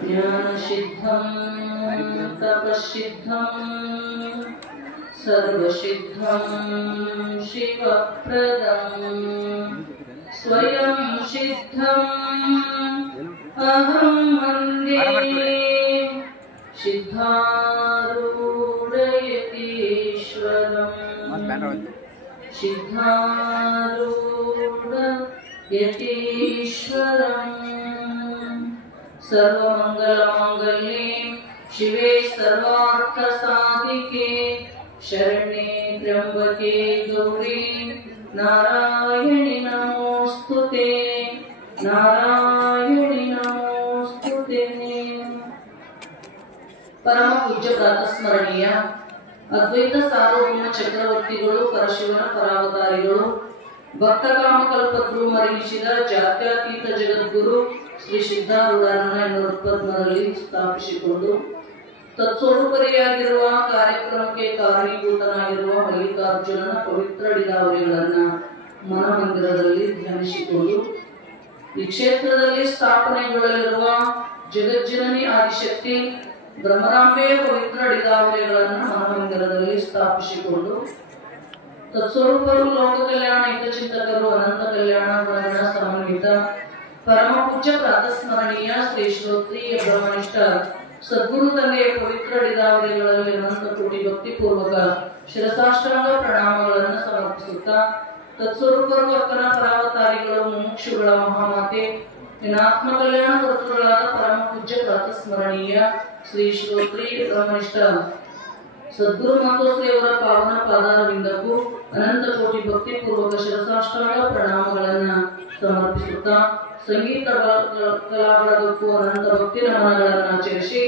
ज्ञानसिद्धं तपसिद्धं सर्वसिद्धं शिवप्रदं स्वयं सिद्धम् अहं वन्दे सिद्धारूढयतीश्वरम् सिद्धारूढयतीश्वरम् सर्वमंगलमांगल्ये शिवे सर्वार्थसाधिके शरण्ये त्र्यंबके गौरी नारायणि नमोस्तुते नारायणि नमोस्तुते। परम पूज्य प्रातस्मरणीय अद्वैत सार्वभौम ಚಕ್ರವರ್ತಿಗಳು ಪರಶಿವನ ಪರಾವತಾರಿಗಳು ಭಕ್ತ ಕಾಮಕಲ್ಪತರು ಮರಿಣಿಸಿದ ಜಾತ್ಯತೀತ ಜಗದ್ಗುರು ಶ್ರೀ ಸಿದ್ಧಾರೂಢರನ್ನ 1920ರಲ್ಲಿ ಸ್ಥಾಪಿಸಿಕೊಂಡು ತತ್ಸ್ವರೂಪರಿಯಾಗಿರುವ ಕಾರ್ಯಕ್ರಮಕ್ಕೆ ಕಾರಣೀಭೂತನಾಗಿರುವ ಮಲ್ಲಿಕಾರ್ಜುನನ ಪವಿತ್ರ ಡಿದಾವರಿಗಳನ್ನ ಮನಮಂದಿರದಲ್ಲಿ ಧ್ಯಾನಿಸಿಕೊಂಡು ಈ ಕ್ಷೇತ್ರದಲ್ಲಿ ಸ್ಥಾಪನೆಗೊಳ್ಳಲಿರುವ ಜಗಜ್ಜನನಿ ಆದಿಶಕ್ತಿ ಬ್ರಹ್ಮರಾಂಬೆಯ ಪವಿತ್ರ ಡಿದಾವರಿಗಳನ್ನು ಮನಮಂದಿರದಲ್ಲಿ ಸ್ಥಾಪಿಸಿಕೊಂಡು ತತ್ಸ್ವರೂಪರು ಲೋಕ ಕಲ್ಯಾಣ ಹಿತಚಿಂತಕರು ಅನಂತ ಕಲ್ಯಾಣ ಗುಣ ಸಮನ್ವಿತ ಪರಮ ಪೂಜ್ಯ ಪ್ರಾತಸ್ಮರಣೀಯ ಶ್ರೀ ಶ್ರೋತ್ರಿಯ ಬ್ರಹ್ಮನಿಷ್ಠ ಸದ್ಗುರು ತಂದೆಯ ಪವಿತ್ರ ಡಿದಾವರಿಗಳಲ್ಲಿ ಅನಂತ ಕೋಟಿ ಭಕ್ತಿಪೂರ್ವಕ ಶಿರಸಾಷ್ಟಾಂಗ ಪ್ರಣಾಮಗಳನ್ನು ಸಮರ್ಪಿಸುತ್ತಾ ತತ್ಸ್ವರೂಪರು ಅಕ್ಕನ ಪರಾವತಾರಿಗಳು ಮುಮುಕ್ಷುಗಳ ಮಹಾಮಾತೆ ಆತ್ಮ ಕಲ್ಯಾಣ ಕರ್ತೃಗಳಾದ ಪರಮ ಪೂಜ್ಯ ಪ್ರಾತಸ್ಮರಣೀಯ ಶ್ರೀ ಶ್ರೋತ್ರಿ ಬ್ರಹ್ಮನಿಷ್ಠ ಸದ್ಗುರು ಮಾತೋಶ್ರೀಯವರ ಪಾವನ ಪಾದಾರವಿಂದಕ್ಕೂ ಅನಂತ ಕೋಟಿ ಭಕ್ತಿಪೂರ್ವಕ ಶಿರಸಾಷ್ಟಾಂಗ ಪ್ರಣಾಮಗಳನ್ನ ಸಮರ್ಪಿಸುತ್ತಾ ಸಂಗೀತ ಕಲಾಬಳಗಕ್ಕೂ ಅನಂತ ಭಕ್ತಿ ನಮನಗಳನ್ನು ಆಚರಿಸಿ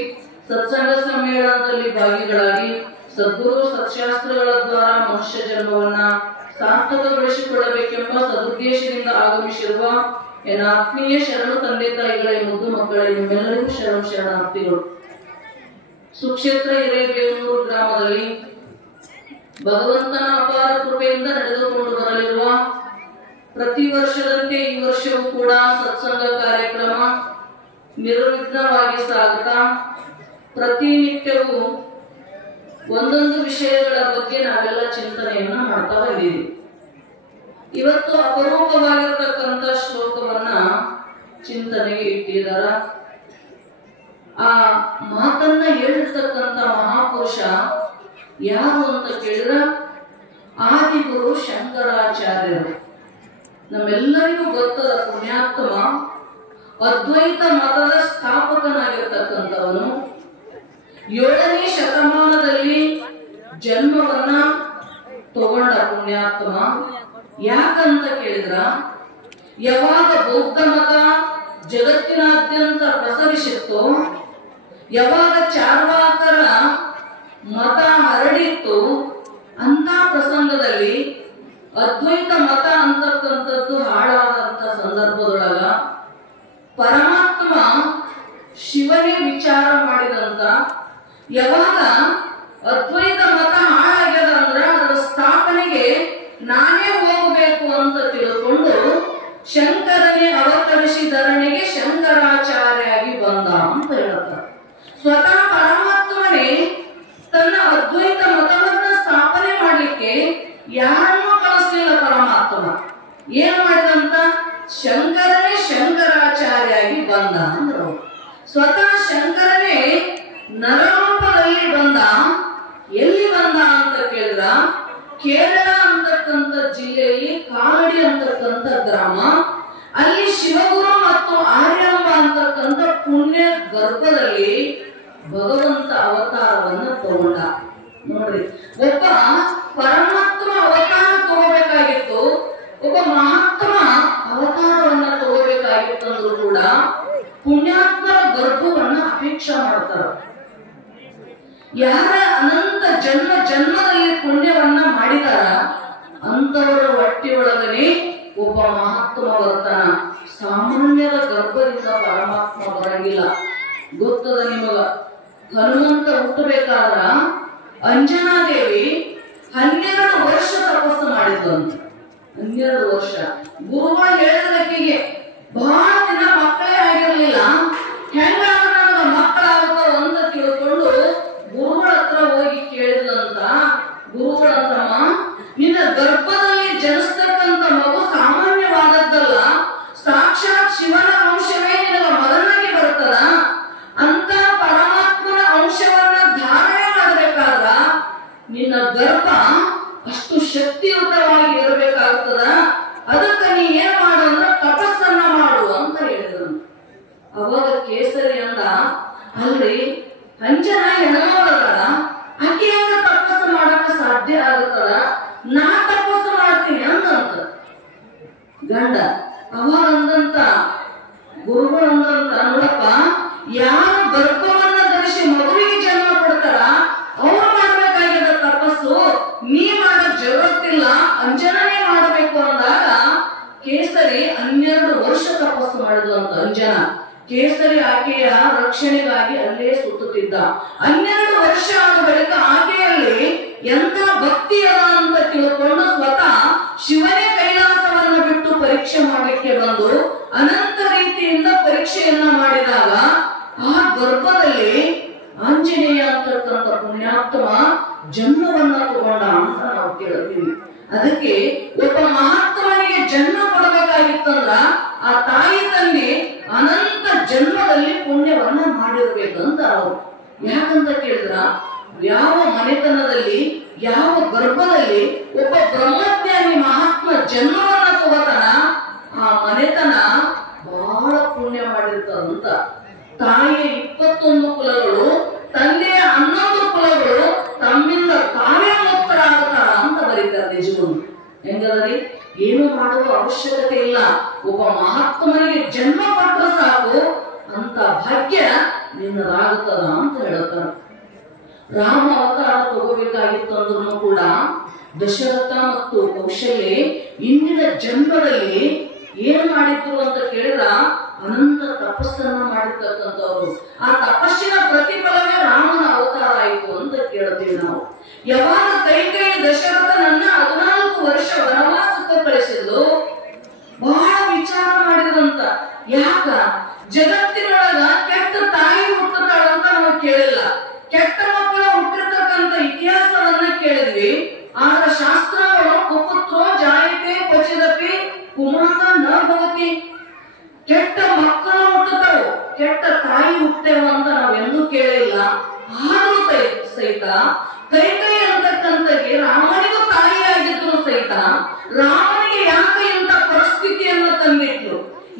ಸತ್ಸಂಗ ಸಮ್ಮೇಳನದಲ್ಲಿ ಭಾಗಿಗಳಾಗಿ ಸದ್ಗುರು ಸತ್ಶಾಸ್ತ್ರಗಳ ದ್ವಾರ ಮನುಷ್ಯ ಜನ್ಮವನ್ನ ಸಾರ್ಥಕಗೊಳಿಸಿಕೊಳ್ಳಬೇಕೆಂಬ ಸದುದ್ದೇಶದಿಂದ ಆಗಮಿಸಿರುವ ಎನ್ನ ಆತ್ಮೀಯ ಶರಣು ತಂದೆ ತಾಯಿಗಳೇ ಮುದ್ದು ಮಕ್ಕಳೇ ನಿಮ್ಮೆಲ್ಲರಿಗೂ ಶರಣಾರ್ಥಿಗಳು. ಸುಕ್ಷೇತ್ರ ಹಿರೇಬೇವೂರು ಗ್ರಾಮದಲ್ಲಿ ಭಗವಂತನ ಅಪಾರ ಕೃಪೆಯಿಂದ ನಡೆದುಕೊಂಡು ಬರಲಿರುವ ಪ್ರತಿ ವರ್ಷದಂತೆ ಈ ವರ್ಷವೂ ಕೂಡ ಸತ್ಸಂಗ ಕಾರ್ಯಕ್ರಮ ನಿರ್ವಿಘ್ನವಾಗಿ ಸಾಗುತ್ತಾ ಪ್ರತಿನಿತ್ಯವೂ ಒಂದೊಂದು ವಿಷಯಗಳ ಬಗ್ಗೆ ನಾವೆಲ್ಲ ಚಿಂತನೆಯನ್ನ ಮಾಡ್ತಾ ಬಂದಿದ್ದೀವಿ. ಇವತ್ತು ಅಪರೂಪವಾಗಿರತಕ್ಕಂತ ಶ್ಲೋಕವನ್ನ ಚಿಂತನೆಗೆ ಇಟ್ಟಿದ್ದಾರ. ಆ ಮಾತನ್ನ ಹೇಳಿರ್ತಕ್ಕಂತ ಮಹಾಪುರುಷ ಯಾರು ಅಂತ ಕೇಳಿದ್ರ ಆದಿಗುರು ಶಂಕರಾಚಾರ್ಯರು. ನಮ್ಮೆಲ್ಲರಿಗೂ ಗೊತ್ತದ ಪುಣ್ಯಾತ್ಮ ಅದ್ವೈತ ಮತದ ಸ್ಥಾಪಕನಾಗಿರ್ತಕ್ಕಂಥವನು. 7ನೇ ಶತಮಾನದಲ್ಲಿ ಜನ್ಮವನ್ನ ತಗೊಂಡ ಪುಣ್ಯಾತ್ಮ. ಯಾಕಂತ ಕೇಳಿದ್ರ ಯಾವಾಗ ಬೌದ್ಧ ಮತ ಜಗತ್ತಿನಾದ್ಯಂತ ಪ್ರಸರಿಸಿತ್ತು, ಯಾವಾಗ ಚಾರ್ವಾಕರ ಮತ ಹರಡಿತ್ತು, ಅಂತ ಪ್ರಸಂಗದಲ್ಲಿ ಅದ್ವೈತ ಮತ ಅಂತಕ್ಕಂಥದ್ದು ಹಾಳಾದಂತ ಸಂದರ್ಭದೊಳಗ ಪರಮಾತ್ಮ ಶಿವನೇ ವಿಚಾರ ಮಾಡಿದಂತ ಯಾವಾಗ ಅದ್ವೈತ ಮತ ಹಾಳಾಗ್ಯದ ಅಂದ್ರ ಅದರ ಸ್ಥಾಪನೆಗೆ ನಾನೇ ಹೋಗಬೇಕು ಅಂತ ತಿಳ್ಕೊಂಡು ಶಂಕರನೇ ಅವತರಿಸಿ ಧರಣಿಗೆ ಶಂಕರಾಚಾರ್ಯಾಗಿ ಬಂದ ಅಂತ ಹೇಳ್ತಾರೆ. ಸ್ವತಃ ಪರಮಾತ್ಮನೇ ತನ್ನ ಅದ್ವೈತ ಮತವನ್ನ ಸ್ಥಾಪನೆ ಮಾಡಲಿಕ್ಕೆ ಯಾರನ್ನೂ ಕಳಿಸ್ಲಿಲ್ಲ. ಪರಮಾತ್ಮ ಏನ್ ಮಾಡಿದಂತ ಶಂಕರನೇ ಶಂಕರಾಚಾರ್ಯಾಗಿ ಬಂದ ಅಂದ್ರು. ಸ್ವತಃ ಶಂಕರನೇ ನರರೂಪದಲ್ಲಿ ಬಂದ. ಎಲ್ಲಿ ಬಂದ ಅಂತ ಕೇಳಿದ್ರ ಕೇರಳ ಅಂತಕ್ಕಂಥ ಜಿಲ್ಲೆಯಲ್ಲಿ ಕಾಲಡಿ ಅಂತಕ್ಕಂಥ ಗ್ರಾಮ, ಅಲ್ಲಿ ಶಿವಗುರು ಮತ್ತು ಆರ್ಯಾಂಬ ಅಂತಕ್ಕಂಥ ಪುಣ್ಯ ಗರ್ಭದಲ್ಲಿ ಭಗವಂತ ಅವತಾರವನ್ನ ತಗೊಂಡ. ನೋಡ್ರಿ, ಒಬ್ಬ ಪರಮಾತ್ಮ ಅವತಾರ ತಗೋಬೇಕಾಗಿತ್ತು, ಒಬ್ಬ ಮಹಾತ್ಮ ಅವತಾರವನ್ನ ತಗೋಬೇಕಾಗಿತ್ತು ಅಂದ್ರೂ ಕೂಡ ಪುಣ್ಯಾತ್ಮರ ಗರ್ಭವನ್ನ ಅಪೇಕ್ಷೆ ಮಾಡ್ತಾರ. ಯಾರ ಅನಂತ ಜನ್ಮದಲ್ಲಿ ಪುಣ್ಯವನ್ನ ಮಾಡಿದಾರ ಅಂತವರ ಹೊಟ್ಟೆಯೊಳಗನೆ ಒಬ್ಬ ಮಹಾತ್ಮ ಬರ್ತಾನ. ಸಾಮಾನ್ಯರ ಗರ್ಭದಿಂದ ಪರಮಾತ್ಮ ಬರಂಗಿಲ್ಲ. ಗೊತ್ತದ ನಿಮಗ, ಹನುಮಂತ ಹುಟ್ಟಬೇಕಾದ್ರ ಅಂಜನಾದೇವಿ 12 ವರ್ಷ ತಪಸ್ಸು ಮಾಡಿದ್ಲು ಅಂತ. 12 ವರ್ಷ. ಗುರುವ ಹೇಳಿದಕ್ಕಿಗೆ ಬಹಳ ದಿನ ಮಕ್ಕಳೇ ಆಗಿರ್ಲಿಲ್ಲ. ಹೆಂಗಾದ್ರೆ ನನಗ ಮಕ್ಕಳಾಗುತ್ತ ಅಂತ ತಿಳ್ಕೊಂಡು ಗುರುಗಳ ಹತ್ರ ಹೋಗಿ ಕೇಳಿದ್ಲಂತ. ಗುರುಗಳಂತಮ್ಮ, ನಿನ್ನ ಗರ್ಭದಲ್ಲಿ ಜನಿಸ್ತಕ್ಕಂಥ ಮಗು ಸಾಮಾನ್ಯವಾದದ್ದಲ್ಲ, ಸಾಕ್ಷಾತ್ ಶಿವನ ಅಂಶವೇ ನಿನಗ ಮಗನಾಗಿ ಬರ್ತದ. ಅಂತ ಪರಮಾತ್ಮನ ಅಂಶವನ್ನ ಧಾರಣೆ ಮಾಡಬೇಕಾದ್ರ ನಿನ್ನ ಗರ್ಭ ಅಷ್ಟು ಶಕ್ತಿಯುತವಾಗಿ ಇರಬೇಕಾಗ್ತದ. ಅದಕ್ಕೆ ನೀ ಏನ್ ಮಾಡು ಅಂದ್ರೆ ತಪಸ್ಸನ್ನ ಮಾಡು ಅಂತ ಹೇಳಿದ್ರು. ಅವಾಗ ಕೇಸರಿ ಅಂದ, ಅಲ್ರಿ ಅಂಜನ ಹೆಣ್ಣೋದಲ್ಲ, ಆಕೆ ಹೆಂಗ ತಪಸ್ಸು ಮಾಡಕ ಸಾಧ್ಯ ಆಗುತ್ತದ? ನಾ ತಪಸ್ಸು ಮಾಡ್ತೀನಿ ಅಂದಂತ ಗಂಡ. ಅವಾಗ ಅಂದಂತ ಗುರುಗಳು ಅಂದಂತ, ನೋಡಪ್ಪ, ಯಾರು ಗರ್ಭವನ್ನ ಧರಿಸಿ ಮಗುವಿಗೆ ಜನ್ಮ ಕೊಡ್ತಾರ ಅವ್ರು ಮಾಡ್ಬೇಕಾಗಿದ್ದ ತಪಸ್ಸು ನೀ ಮಾಡಕ್ ಜಗತ್ತಿಲ್ಲ, ಅಂಜನನೇ ಮಾಡಬೇಕು ಅಂದಾಗ ಕೇಸರಿ 12 ವರ್ಷ ತಪಸ್ಸು ಮಾಡಿದ್ಲು ಅಂತ. ಅಂಜನ ಕೇಸರಿ ಆಕೆಯ ರಕ್ಷಣೆಗಾಗಿ ಅಲ್ಲೇ ಸುತ್ತುತ್ತಿದ್ದ. 12 ವರ್ಷ ಆದ ಬಳಿಕ ಆಕೆಯಲ್ಲಿ ಎಂತ ಭಕ್ತಿ ಅದ ಅಂತ ತಿಳ್ಕೊಂಡು ಸ್ವತಃ ಶಿವನೇ ಕೈಲಾಸವನ್ನ ಬಿಟ್ಟು ಪರೀಕ್ಷೆ ಮಾಡಲಿಕ್ಕೆ ಬಂದು ಅನಂತ ರೀತಿಯಿಂದ ಪರೀಕ್ಷೆಯನ್ನ ಮಾಡಿದಾಗ ಆ ಗರ್ಭದಲ್ಲಿ ಆಂಜನೇಯ ಅಂತಕ್ಕಂಥ ಪುಣ್ಯಾತ್ಮ ಜನ್ಮವನ್ನ ತಗೊಂಡ ಅಂತ ನಾವು ಕೇಳ್ತೀವಿ. ಅದಕ್ಕೆ ಒಬ್ಬ ಮಹಾತ್ಮನಿಗೆ ಜನ್ಮ ಕೊಡಬೇಕಾಗಿತ್ತಂದ್ರ ಆ ತಾಯಿ ತಂದೆ ಅನಂತ ಜನ್ಮದಲ್ಲಿ ಪುಣ್ಯವನ್ನ ಮಾಡಿರ್ಬೇಕಂತ ಅವರು. ಯಾಕಂತ ಕೇಳಿದ್ರ, ಯಾವ ಮನೆತನದಲ್ಲಿ ಯಾವ ಗರ್ಭದಲ್ಲಿ ಒಬ್ಬ ಬ್ರಹ್ಮಜ್ಞಾನಿ ಮಹಾತ್ಮ ಜನ್ಮವನ್ನ ತಗೋತಾನ ಆ ಮನೆತನ ಬಹಳ ಪುಣ್ಯ ಮಾಡಿರ್ತದಂತ. ತಾಯಿಯ 21 ಕುಲಗಳು, ತಂದೆಯ 11 ಕುಲಗಳು ತಮ್ಮಿಂದ ತಾವೇ ಮುಕ್ತರಾಗುತ್ತಾರ ಅಂತ ಬರೀತಾರೆ. ನಿಜವೂ ಹೆಂಗದರಿ, ಏನು ಮಾಡುವ ಅವಶ್ಯಕತೆ ಇಲ್ಲ. ಒಬ್ಬ ಮಹಾತ್ಮನಿಗೆ ಜನ್ಮ ಕೊಟ್ಟರೆ ಸಾಕು, ಅಂತ ಭಾಗ್ಯ ನಿನ್ನದಾಗುತ್ತದ ಅಂತ ಹೇಳ್ತಾರ. ರಾಮ ಅವತಾರ ತಗೋಬೇಕಾಗಿತ್ತು ಅಂದ್ರೂ ಕೂಡ ದಶರಥ ಮತ್ತು ಕೌಶಲ್ಯ ಇಂದಿನ ಜನ್ಮದಲ್ಲಿ ಏನ್ ಮಾಡಿದ್ರು ಅಂತ ಕೇಳಿದ್ರ ಅನಂತ ತಪಸ್ಸನ್ನ ಮಾಡಿರ್ತಕ್ಕಂಥವ್ರು. ಆ ತಪಸ್ಸಿನ ಪ್ರತಿಫಲವೇ ರಾಮನ ಅವತಾರ ಆಯಿತು ಅಂತ ಕೇಳ್ತೀವಿ ನಾವು. ಯಾವಾಗ ಕೈಕೈ ದಶರಥನನ್ನ 14 ವರ್ಷ ವನವಾಸಕ್ಕೆ ಕಳಿಸಿದ್ರು, ಬಹಳ ವಿಚಾರ ಮಾಡಿದಂತ. ಯಾಕ ಜಗತ್ತಿನೊಳಗ ಕೆಟ್ಟ ತಾಯಿ ಹುಟ್ಟುತ್ತಾಳಂತ ನಾವು ಕೇಳಿಲ್ಲ, ಕೆಟ್ಟ ಮಕ್ಕಳ ಹುಟ್ಟಿರ್ತಕ್ಕಂಥ ಇತಿಹಾಸವನ್ನ ಕೇಳಿದ್ವಿ. ಆದ್ರೆ ಶಾಸ್ತ್ರಗಳು ಕುಪುತ್ರೋ ಜಾಯತೆ ಕ್ವಚಿದಪಿ ಕುಮಾರ ನ ಭವತಿ, ಕೆಟ್ಟ ಮಕ್ಕಳು ಹುಟ್ಟುತ್ತವು, ಕೆಟ್ಟ ತಾಯಿ ಹುಟ್ಟೆವು ಅಂತ ನಾವೆಂದೂ ಕೇಳಿಲ್ಲ. ಆದ್ರೂ ಸಹಿತ ಕೈಕೈ ಅಂತಕ್ಕಂಥಗೆ ರಾಮನಿಗೂ ತಾಯಿಯಾಗಿದ್ರು ಸಹಿತ ರಾಮನಿಗೆ ಯಾಕೆ ಇಂಥ ಪರಿಸ್ಥಿತಿಯನ್ನು ತಂದಿಟ್ಲು?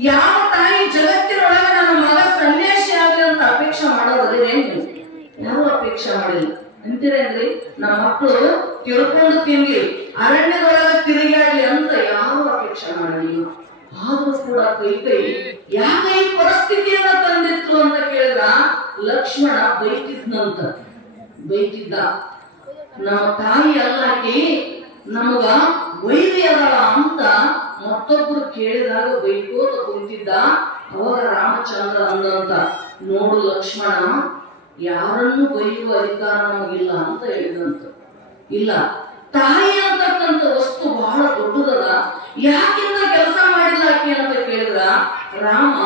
ಯಾವ ತಾಯಿ ಜಗತ್ತಿನೊಳಗೆ ನನ್ನ ಮಗ ಸನ್ಯಾಸಿ ಆಗಲಿ ಅಂತ ಅಪೇಕ್ಷೆ ಮಾಡೋದ್ರೇನು? ಯಾವ ಅಪೇಕ್ಷೆ ಮಾಡಿಲ್ಲ ಅಂತೀರೇನ್ರಿ? ನಮ್ಮ ಮಕ್ಕಳು ತಿಳ್ಕೊಂಡು ತಿನ್ಲಿ, ಅರಣ್ಯದೊಳಗೆ ತಿರುಗಾಡ್ಲಿ ಅಂತ ಯಾವ ಅಪೇಕ್ಷೆ ಮಾಡಲಿಲ್ಲ. ಆದ್ರೂ ಕೂಡ ಕೈಕೈ ಯಾಕೆ ಈ ಪರಿಸ್ಥಿತಿಯನ್ನ ತಂದಿತ್ತು ಅಂತ ಕೇಳಿದ್ರ ಲಕ್ಷ್ಮಣ ಬೈತಿದ್ನಂತ. ಬೈತಿದ್ದ, ನಮ್ಮ ತಾಯಿ ಅಲ್ಲಾಕಿ ನಮಗ ವೈರಿ ಅದಾಳ ಅಂತ ಮತ್ತೊಬ್ರು ಕೇಳಿದಾಗ ಬೈಕೋತ ಕುಂತಿದ್ದ. ಅವಾಗ ರಾಮಚಂದ್ರ ಅಂದಂತ, ನೋಡು ಲಕ್ಷ್ಮಣ, ಯಾರನ್ನು ಬೈಯುವ ಅಧಿಕಾರ ನಮಗಿಲ್ಲ ಅಂತ ಹೇಳಿದಂತ. ಇಲ್ಲ, ತಾಯಿ ಅಂತಕ್ಕಂಥ ವಸ್ತು ಬಹಳ ದೊಡ್ಡದದ, ಯಾಕಿಂತ ಕೆಲಸ ಮಾಡಿಲ್ಲ ಆಕೆ ಅಂತ ಕೇಳಿದ್ರ ರಾಮ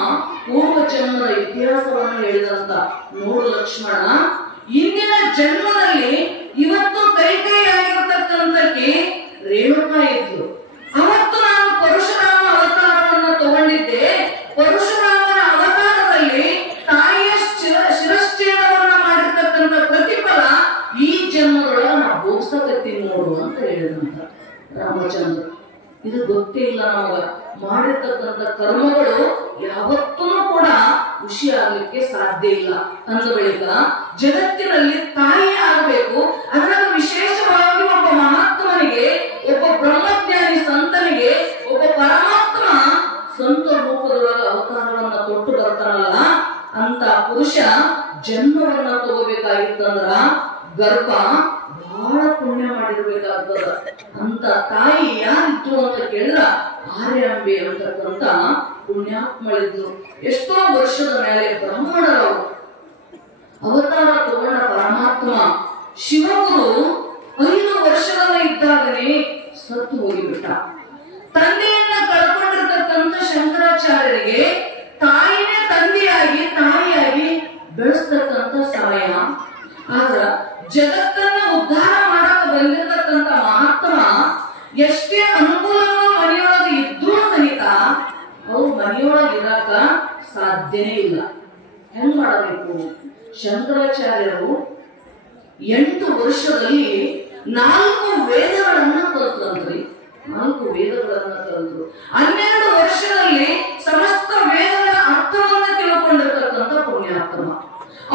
ಪೂರ್ವ ಜನ್ಮದ ಇತಿಹಾಸವನ್ನು ಹೇಳಿದಂತ. ನೋಡು ಲಕ್ಷ್ಮಣ, ಇಂದಿನ ಜನ್ಮದಲ್ಲಿ ಇವತ್ತು ಕೈಕೈ ಆಗಿರತಕ್ಕಂಥಕ್ಕೆ ರೇಣುಕಾ ಇದ್ಲು. ಅವತ್ತು ನಾನು ಪರಶುರಾಮ ಅವತಾರವನ್ನು ತಗೊಂಡಿದ್ದೆ. ಪರಶುರಾಮನ ಅವತಾರದಲ್ಲಿ ತಾಯಿಯ ಶಿರಶ್ಚೇದವನ್ನ ಮಾಡಿರ್ತಕ್ಕಂಥ ಪ್ರತಿಫಲ ಈ ಜನ್ಮದೊಳಗ ನಾವು ಭೋಗಿಸಕತ್ತೀನಿ ನೋಡು ಅಂತ ಹೇಳಿದಂತ ರಾಮಚಂದ್ರ. ಇದು ಗೊತ್ತೇ ಇಲ್ಲ ನಮಗ. ಮಾಡಿರ್ತಕ್ಕಂಥ ಕರ್ಮಗಳು ಯಾವತ್ತೂ ಕೂಡ ಖುಷಿ ಆಗ್ಲಿಕ್ಕೆ ಸಾಧ್ಯ ಇಲ್ಲ. ಅಂದ ಬಳಿಕ ಜಗತ್ತಿನಲ್ಲಿ ತಾಯಿ ಆಗಬೇಕು. ಅದರಾಗ ವಿಶೇಷವಾಗಿ ಒಬ್ಬ ಮಹಾತ್ಮನಿಗೆ, ಒಬ್ಬ ಬ್ರಹ್ಮಜ್ಞಾನಿ ಸಂತನಿಗೆ, ಒಬ್ಬ ಪರಮಾತ್ಮ ಸಂತ ರೂಪದೊಳಗ ಅವತಾರವನ್ನ ಕೊಟ್ಟು ಬರ್ತಾನಲ್ಲ, ಅಂತ ಪುರುಷ ಜನ್ಮವನ್ನ ತಗೋಬೇಕಾಗಿತ್ತಂದ್ರ ಗರ್ಭ ಬಹಳ ಪುಣ್ಯ ಮಾಡಿರ್ಬೇಕಾಗ್ತದ. ಅಂತ ತಾಯಿ ಯಾರಿದ್ರು ಅಂತ ಕೇಳಿದ್ರ ಆರ್ಯಾಂಬೆ ಅಂತಕ್ಕಂಥ ಪುಣ್ಯಾತ್ಮಳಿದ್ರು. ಎಷ್ಟೋ ವರ್ಷದ ಮೇಲೆ ಬ್ರಹ್ಮಣರವರು ಅವತಾರ ತಗೊಂಡ ಪರಮಾತ್ಮ ಶಿವಗುರು 5 ವರ್ಷದ ಇದ್ದಾಗನೇ ಸತ್ತು ಹೋಗಿಬಿಟ್ಟ. ತಂದೆಯನ್ನ ಕಳ್ಕೊಂಡಿರ್ತಕ್ಕಂಥ ಶಂಕರಾಚಾರ್ಯ ಶಂಕರಾಚಾರ್ಯರಿಗೆ ತಾಯಿನೇ ತಂದೆಯಾಗಿ ತಾಯಿಯಾಗಿ ಬೆಳೆಸ್ತಕ್ಕಂಥ ಸಮಯ. ಆದ್ರ ಜಗತ್ತನ್ನ ಉದ್ಧಾರ ಮಾಡಕ ಬಂದಿರತಕ್ಕಂಥ ಮಹಾತ್ಮ ಎಷ್ಟೇ ಅನುಕೂಲಗಳು ಮನೆಯೊಳಗೆ ಇದ್ರೂ ಸಹಿತ ಅವ್ರು ಮನೆಯೊಳಗೆ ಇರಕ ಸಾಧ್ಯನೇ ಇಲ್ಲ. ಹೆಂಗ್ ಮಾಡಬೇಕು? ಶಂಕರಾಚಾರ್ಯರು 8 ವರ್ಷದಲ್ಲಿ 4 ವೇದಗಳನ್ನ ಕಲಿತಂತ್ರಿ. 4 ವೇದಗಳನ್ನ ಕಲಿತರು. 12 ವರ್ಷದಲ್ಲಿ ಸಮಸ್ತ ವೇದಗಳ ಅರ್ಥವನ್ನ ತಿಳ್ಕೊಂಡಿರ್ತಕ್ಕಂಥ ಪುಣ್ಯಾತ್ಮ.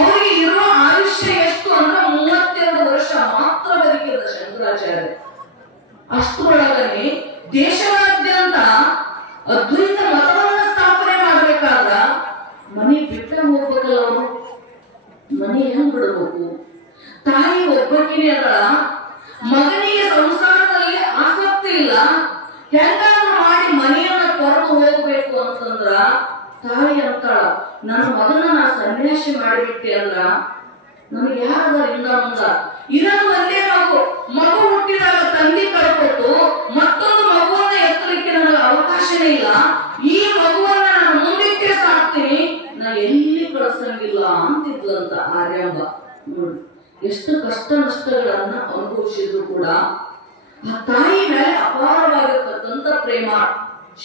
ಅವರಿಗೆ ಇರುವ ಆಯುಷ್ಯ ಎಷ್ಟು ಅಂದ್ರೆ 32 ವರ್ಷ ಮಾತ್ರ ಬದುಕಿದ ಶಂಕರಾಚಾರ್ಯ. ಅಷ್ಟರೊಳಗನೆ ದೇಶದಾದ್ಯಂತ ಅದ್ವೈತ ಮತವನ್ನ ಸ್ಥಾಪನೆ ಮಾಡಬೇಕಾದ ಮನೆ ಬಿಟ್ಟರೆ ಹೋಗ್ಬೇಕಲ್ಲ ಅವರು. ಮನೆ ಹೆಂಗ್ ಬಿಡಬೇಕು? ತಾಯಿ ಒಬ್ಬಕಿನೇ ಅದಳ, ಮಗನಿಗೆ ಸಂಸಾರದಲ್ಲಿ ಆಸಕ್ತಿ ಇಲ್ಲ, ಹೆಂಗಾದ್ರೂ ಮಾಡಿ ಮನೆಯನ್ನ ತೊರೆದು ಹೋಗ್ಬೇಕು ಅಂತಂದ್ರ ತಾಯಿ ಅಂತಾಳ, ನನ್ನ ಮಗನ ನಾ ಸನ್ಯಾಸಿ ಮಾಡಿಬಿಟ್ಟೆ ಅಂದ್ರ ನನಗೆ ಯಾರದ ಇಂದ ಮುಂದ ಇರೋದು ಒಂದೇ ಮಗು ಹುಟ್ಟಿದಾಗ ತಂದೆ ಕಳ್ಕೊಟ್ಟು ಮತ್ತೊಂದು ಮಗುವನ್ನ ಎತ್ತಲಿಕ್ಕೆ ನನಗೆ ಅವಕಾಶನೇ ಇಲ್ಲ. ಈ ಮಗುವನ್ನ ನಾನು ಮುಂದಕ್ಕೆ ಸಾಕ್ತೀನಿ, ನಾ ಎಲ್ಲಿ ಕಳ್ಸಂಗಿಲ್ಲ ಅಂತಿದ್ಲಂತ ಆರ್ಯಾಂಬ. ನೋಡಿ ಎಷ್ಟು ಕಷ್ಟ ನಷ್ಟಗಳನ್ನ ಅನುಭವಿಸಿದ್ರು ಕೂಡ ಆ ತಾಯಿ ಮೇಲೆ ಅಪಾರವಾಗಿರ್ತಕ್ಕಂಥ ಪ್ರೇಮ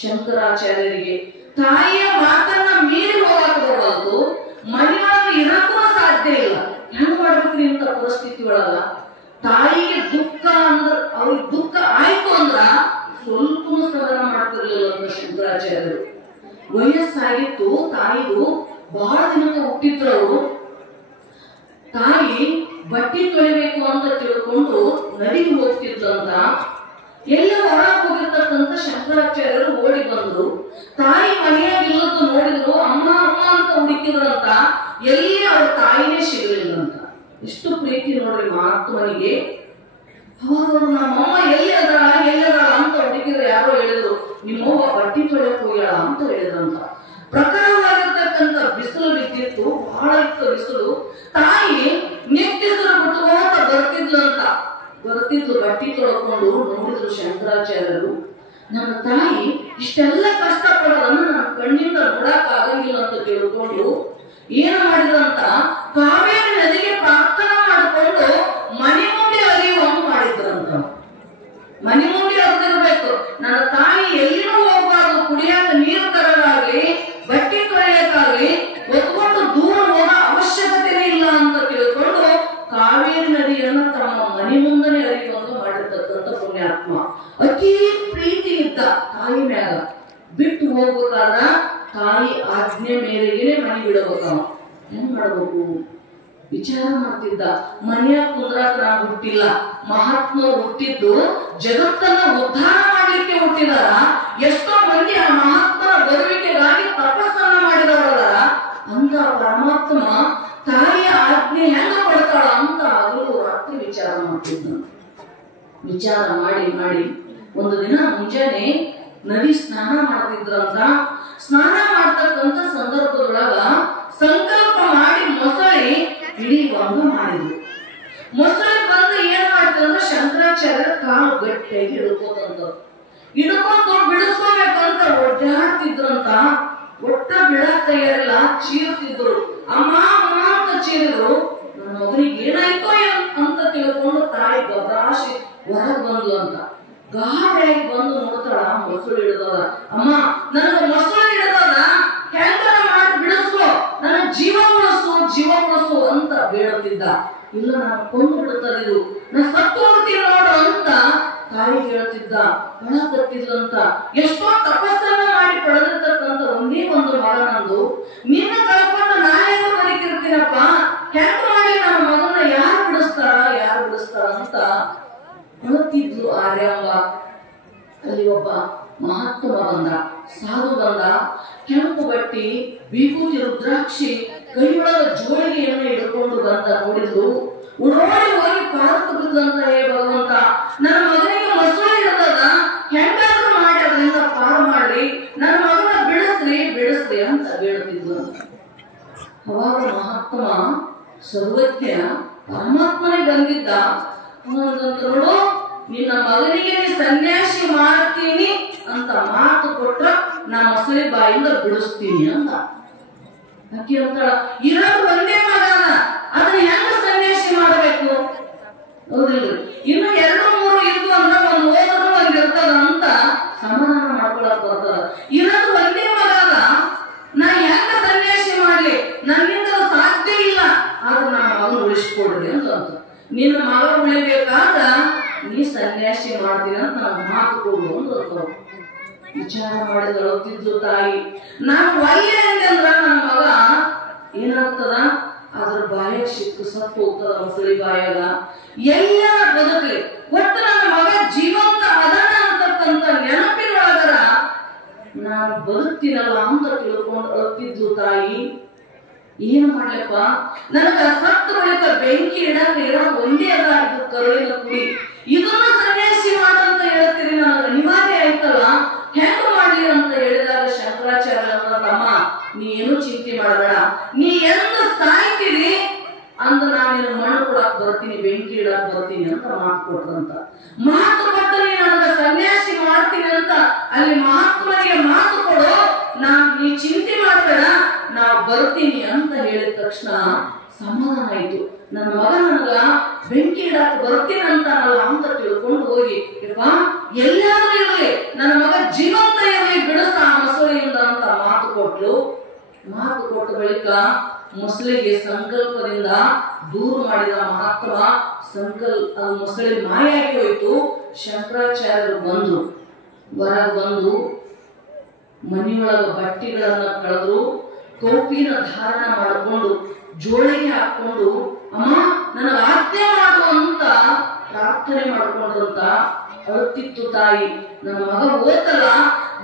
ಶಂಕರಾಚಾರ್ಯರಿಗೆ. ತಾಯಿಯ ಮಾತನ್ನ ಮೀರಿ ಹೋಗಕ್ಕೆ ಬರಬಾರ್ದು, ಮನೆಯೊಳಗೆ ಇರಕ್ಕೂ ಸಾಧ್ಯ ಇಲ್ಲ. ಹೆಂಗ್ ಮಾಡ್ಬೇಕ್ರಿ ಇಂಥ ಪರಿಸ್ಥಿತಿ ಒಳಗ? ತಾಯಿಗೆ ದುಃಖ ಅಂದ್ರ, ಅವ್ರಿಗೆ ದುಃಖ ಆಯ್ತು ಅಂದ್ರ ಸ್ವಲ್ಪ ಸಹನ ಮಾಡ್ತಿರ್ಲಿಲ್ಲ ಅಂತ ಶಂಕರಾಚಾರ್ಯರು. ವಯಸ್ಸಾಗಿತ್ತು ತಾಯಿದು, ಬಹಳ ದಿನಕ್ಕೆ ಹುಟ್ಟಿದ್ರು ಅವರು. ತಾಯಿ ಬಟ್ಟೆ ತೊಳಿಬೇಕು ಅಂತ ತಿಳ್ಕೊಂಡು ನದಿಗೆ ಹೋಗ್ತಿದ್ದಂತ. ಎಲ್ಲ ಹೊರ ಹೋಗಿರ್ತಕ್ಕಂಥ ಶಂಕರಾಚಾರ್ಯರು ಓಡಿ ಬಂದ್ರು. ತಾಯಿ ಮನೆಯಾಗಿಲ್ಲದ್ದು ನೋಡಿದ್ರು, ಅಮ್ಮ ಅಮ್ಮ ಅಂತ ಹುಡುಕಿದ್ರಂತ. ಎಲ್ಲಿ ಅವ್ರ ತಾಯಿನೇ ಸಿಗಲಿಲ್ಲಂತ. ಎಷ್ಟು ಪ್ರೀತಿ ನೋಡ್ರಿ ಮಹಾತ್ಮನಿಗೆ. ಅವಾಗ ನಮ್ಮಮ್ಮ ಎಲ್ಲಿ ಅದಾಳ ಅಂತ ಹುಡುಕಿದ್ರೆ ಯಾರೋ ಹೇಳಿದ್ರು, ನಿಮ್ಮವ್ವ ಬಟ್ಟೆ ತೊಳೆಯಕ್ ಹೋಗ್ಯಾಳ ಅಂತ ಹೇಳಿದ್ರಂತ. ಪ್ರಖರವಾಗಿರ್ತಕ್ಕಂಥ ಬಿಸಿಲು ಬಿದ್ದಿತ್ತು, ಬಹಳ ಇತ್ತು ಬಿಸಿಲು. ತಾಯಿ ನಿತ್ಯಸರು ಬಿಟ್ಟುಕೊಂತ ಬರ್ತಿದ್ಲು ಬಟ್ಟೆ ತೊಳ್ಕೊಂಡು. ನೋಡಿದ್ರು ಶಂಕರಾಚಾರ್ಯರು, ನನ್ನ ತಾಯಿ ಇಷ್ಟೆಲ್ಲ ಕಷ್ಟಪಡೋದನ್ನ ನನ್ನ ಕಣ್ಣಿಂದ ನೋಡಕ್ ಆಗಂಗಿಲ್ಲ ಅಂತ ತಿಳ್ಕೊಂಡು ಏನ್ ಮಾಡಿದ್ರಂತ, ಕಾವೇರಿ ನದಿಗೆ ಪ್ರಾರ್ಥನಾ ಮಾಡಿಕೊಂಡು ಮನೆ ಮುಂದೆ ಅರಿಯುವಂಗ ಮಾಡಿದ್ರಂತ. ಮನೆ ಮುಂದೆ ಅರಿದಿರ್ಬೇಕು, ನನ್ನ ತಾಯಿ ಎಲ್ಲಿನೂ ಹೋಗ್ಬಾರ್ದು, ಕುಡಿಯಾಕ ನೀರು ತರಲಾಗ್ಲಿ ಬಟ್ಟೆ ತೊಳೆಯಕ್ಕಾಗ್ಲಿ ಒತ್ಕೊಂಡು ದೂರ ಹೋಗೋ ಅವಶ್ಯಕತೆನೇ ಇಲ್ಲ ಅಂತ ತಿಳ್ಕೊಂಡು ಕಾವೇರಿ ನದಿಯನ್ನು ತಮ್ಮ ಮನೆ ಮುಂದನೆ ಅರಿಯುವಂಗ ಮಾಡಿರ್ತಕ್ಕಂಥ ಪುಣ್ಯಾತ್ಮ. ಅತಿ ಪ್ರೀತಿ ಇದ್ದ ತಾಯಿ ಮ್ಯಾಗ. ಬಿಟ್ಟು ಹೋಗ್ಬೇಕಾದ್ರ ತಾಯಿ ಆಜ್ಞೆ ಮೇರೆಗೆ ಮನೆ ಬಿಡಬೇಕು. ಹೆಂಗ್ ಮಾಡ್ಬೇಕು? ವಿಚಾರ ಮಾಡ್ತಿದ್ದ. ಮನೆಯಾಗ ಕುಂದ್ರಾಕ ನಾವು ಹುಟ್ಟಿಲ್ಲ, ಮಹಾತ್ಮರು ಹುಟ್ಟಿದ್ದು ಜಗತ್ತನ್ನ ಉದ್ಧಾರ ಮಾಡ್ಲಿಕ್ಕೆ ಹುಟ್ಟಿದಾರ. ಎಷ್ಟೋ ಮಂದಿ ಆ ಮಹಾತ್ಮರ ಬರುವಿಕೆಗಾಗಿ ತಪಸ್ಸನ್ನ ಮಾಡಿದವರ ಅಂತ ಪರಮಾತ್ಮ ತಾಯಿಯ ಆಜ್ಞೆ ಹೆಂಗ ಕೊಡ್ತಾಳ ಅಂತ ಆಗಲು ರಾತ್ರಿ ವಿಚಾರ ಮಾಡ್ತಿದ್ದ. ವಿಚಾರ ಮಾಡಿ ಒಂದು ದಿನ ಮುಂಜಾನೆ ನದಿ ಸ್ನಾನ ಮಾಡ್ತಿದ್ರಂತ. ಸ್ನಾನ ಮಾಡ್ತಕ್ಕಂಥ ಸಂದರ್ಭದೊಳಗ ಸಂಕಲ್ಪ ಮಾಡಿ ಮೊಸಳಿ ಹಿಡಿಯುವಂಗ ಮಾಡಿದ್ರು. ಮೊಸಳಿ ಬಂದು ಏನ್ ಮಾಡ್ತಂದ್ರ ಶಂಕರಾಚಾರ್ಯ ಕಾಲು ಗಟ್ಟಿಯಾಗಿ ಹಿಡ್ಕೋತಂತ. ಹಿಡ್ಕೊಂತ ಬಿಡಿಸ್ಕೋಬೇಕಂತ ಒಡ್ಡಾಡ್ತಿದ್ರಂತ. ಒಟ್ಟ ಬಿಡಕ್ ತಯಾರಿಲ್ಲ, ಚೀರ್ತಿದ್ರು. ಅಮ್ಮ ಅಮ್ಮ ಅಂತ ಚೀರಿದ್ರು. ನನ್ನ ಮಗನಿಗೆ ಏನಾಯ್ತೋ ಅಂತ ತಿಳ್ಕೊಂಡು ತಾಯಿ ಗಬರಾಶಿ ಹೊರಗ್ ಬಂದ್ಲು ಅಂತ. ಗಾಡಿಯಾಗಿ ಬಂದು ನೋಡ್ತಾಳ, ಮೊಸಳು ಹಿಡಿದದ. ಅಮ್ಮ ನನಗ ಮೊಸಳು ಹಿಡಿದದ, ಹೆಂಗಾರ ಮಾಡಿ ಬಿಡಿಸ್ಕೋ, ನನ್ನ ಜೀವ ಉಳಿಸು ಅಂತ ಬೇಡುತ್ತಿದ್ದ. ಇಲ್ಲ ನಾನು ಕೊಂದು ಬಿಡುತ್ತದೆ ಇದು, ನಾ ಸತ್ತು ಹೋಗ್ತೀನಿ ನೋಡು ಅಂತ ತಾಯಿ ಹೇಳ್ತಿದ್ದ. ಒಳಗತ್ತಿದ್ಲಂತ. ಎಷ್ಟೋ ತಪಸ್ಸನ್ನ ಮಾಡಿ ಪಡೆದಿರ್ತಕ್ಕಂಥ ಒಂದೇ ಒಂದು ಮಗ ನಂದು. ನಿನ್ನ ಕಳ್ಕೊಂಡು ನಾ ಹೆಂಗ ಬದುಕಿರ್ತೀನಪ್ಪ, ಹೆಂಗ ಮಾಡಿ ನನ್ನ ಮಗನ ಯಾರು ಬಿಡಿಸ್ತಾರ ಅಂತ ಅಳುತ್ತಿದ್ಲು ಆರ್ಯಾಂಬ. ಅಲ್ಲಿ ಒಬ್ಬ ಮಹಾತ್ಮ ಬಂದ, ಸಾಧು ಬಂದ. ಕೆಂಪು ಬಟ್ಟಿ, ವಿಭೂತಿ, ರುದ್ರಾಕ್ಷಿ, ಕೈಯೊಳಗ ಜೋಳಿಗೆಯನ್ನು ಹಿಡ್ಕೊಂಡು ಬಂದ. ನೋಡಿದ್ರು, ಉಡೋಡಿ ಹೋಗಿ ಪಾದಕ್ಕೆ ಬಿದ್ದಂತ. ಹೇ ಭಗವಂತ, ನನ್ನ ಮಗನಿಗೆ ಮೊಸಳೆ ಹಿಡಿದದ, ಹೆಂಗಾದ್ರೂ ಮಾಡಿ ಅದರಿಂದ ಪಾರು ಮಾಡ್ರಿ, ನನ್ನ ಮಗನ ಬಿಡಿಸ್ರಿ ಅಂತ ಬೇಡುತ್ತಿದ್ಲು. ಅವಾಗ ಮಹಾತ್ಮ ಸರ್ವಜ್ಞ ಪರಮಾತ್ಮನೇ ಬಂದಿದ್ದ. ನೋಡು, ನಿನ್ನ ಮಗನಿಗೆ ಸನ್ಯಾಸಿ ಮಾಡ್ತೀನಿ ಅಂತ ಮಾತು ಕೊಟ್ಟ ನಾ ಮೊಸಳಿ ಬಾಯಿಂದ ಬಿಡಿಸ್ತೀನಿ ಅಂತ ಅಕ್ಕಿ ಅಂತಾಳ. ಇರೋದು ಒಂದೇ ಮಗನ, ಅದನ್ನ ಹೆಂಗ ಸನ್ಯಾಸಿ ಮಾಡಬೇಕು? ಹೌದಿಲ್ರಿ? ಇನ್ನು 2-3 ಇದ್ದು ಅಂದ್ರೆ ಒಂದ್ ಹೋದ್ರು ಒಂದ್ ಇರ್ತದ ಅಂತ ಸಮಾಧಾನ ಮಾಡ್ಕೊಳಕ್ ಬರ್ತದ. ಇರೋದು ಒಂದೇ ಮಗನ, ನಾ ಹೆಂಗ ಸನ್ಯಾಸಿ ಮಾಡ್ಲಿ? ನನ್ನಿಂದ ಸಾಧ್ಯ ಇಲ್ಲ, ಆದ್ರೆ ನನ್ನ ಮಗನ ಉಳಿಸ್ಕೊಡ್ರಿ ಅಂತ. ನಿನ್ನ ಮಗ ಉಳಿಬೇಕಾದ ನೀ ಸನ್ಯಾಸಿ ಮಾಡ್ತೀನಿ ಅಂತ ನಾನು ಮಾತು ಕೊಡು ಅಂತ ವಿಚಾರ ಮಾಡಿದಳು ತಿದ್ದು ತಾಯಿ. ನಾನು ಒಳ್ಳೆ ಅಂದ್ರ ನನ್ನ ಮಗ ಏನಾಗ್ತದ, ಅದ್ರ ಬಾಯಾಗ ಸಿಕ್ಕು ಸತ್ತು ಹೋಗ್ತದ, ಮೊಸಳಿ ಬಾಯಾಗ. ಎಲ್ಲರ ಬದುಕಲಿ, ಒಟ್ಟು ನನ್ನ ಮಗ ಜೀವಂತ ಅದನ್ನ ಅಂತಕ್ಕಂಥ ನೆನಪಿನೊಳಗರ ನಾನು ಬದುಕ್ತೀನಲ್ಲ ಅಂತ ತಿಳ್ಕೊಂಡು ಅಳ್ತಿದ್ದು ತಾಯಿ. ಏನ್ ಮಾಡ್ಲಪ್ಪ, ನನಗ ಸತ್ತು ಬಳಿಕ ಬೆಂಕಿ ಇಡಕ್ಕೆ ಒಂದೇ ಅದ, ಇದು ಕರುಳಿನ ಕುಡಿ. ಇದನ್ನ ಸನ್ಯಾಸಿ ಮಾಡಂತ ಹೇಳ್ತೀರಿ, ನನಗೆ ಅನಿವಾರ್ಯ ಆಯ್ತಲ್ಲ, ಹೆಂಗ ಮಾಡ್ಲಿ ಅಂತ ಹೇಳಿದಾಗ ಶಂಕರಾಚಾರ್ಯ ತಮ್ಮ ನೀ ಏನು ಚಿಂತೆ ಮಾಡಬೇಡ, ನೀ ಎಂದು ಸಾಯ್ತೀರಿ ಅಂದ ನಾನು ಮಣ್ಣು ಕೊಡಕ್ ಬರ್ತೀನಿ, ಬೆಂಕಿ ಇಡಕ್ ಬರ್ತೀನಿ ಅಂತ ಮಾತು ಕೊಟ್ರಂತ. ಮಾತು ಕೊಟ್ಟು ನೀ ನನಗ ಸನ್ಯಾಸಿ ಮಾಡ್ತೀನಿ ಅಂತ ಅಲ್ಲಿ ಮಹಾತ್ಮನಿಗೆ ಮಾತು ಕೊಡು, ನೀ ಚಿಂತೆ ಮಾಡಬೇಡ, ನಾ ಬರ್ತೀನಿ ಅಂತ ಹೇಳಿದ ತಕ್ಷಣ ಸಮಾಧಾನ ಆಯ್ತು. ನನ್ನ ಮಗ ನನಗ ಬೆಂಕಿ ಇಡಕ್ ಬರ್ತೀನಂತಾನಲ್ಲ ಅಂತ ತಿಳ್ಕೊಂಡು ಹೋಗಿ, ಎಲ್ಲಾದ್ರೂ ಇರಲಿ ನನ್ನ ಮಗ ಜೀವಂತ ಇರಲಿ, ಬಿಡಿಸ ಮೊಸಳಿಯಿಂದ ಅಂತ ಮಾತು ಕೊಟ್ಲು. ಮಾತು ಕೊಟ್ಟ ಬಳಿಕ ಮೊಸಳಿಗೆ ಸಂಕಲ್ಪದಿಂದ ದೂರ ಮಾಡಿದ ಮಹಾತ್ಮ ಮೊಸಳಿ ಮಾಯಾಗಿ ಹೋಯ್ತು. ಶಂಕರಾಚಾರ್ಯರು ಬಂದ್ರು, ಹೊರಗೆ ಬಂದು ಮನೆಯೊಳಗ ಬಟ್ಟೆಗಳನ್ನ ಕಳೆದ್ರು, ಕೌಪಿನ ಧಾರಣ ಮಾಡಿಕೊಂಡು ಜೋಳಿಗೆ ಹಾಕೊಂಡು ಅಮ್ಮ ನನಗ ಆಜ್ಞೆ ಮಾಡುವಂತ ಪ್ರಾರ್ಥನೆ ಮಾಡ್ಕೊಂಡ್ರಂತ ಅಳುತ್ತಿತ್ತು ತಾಯಿ. ನನ್ನ ಮಗ ಹೋತಲ್ಲ,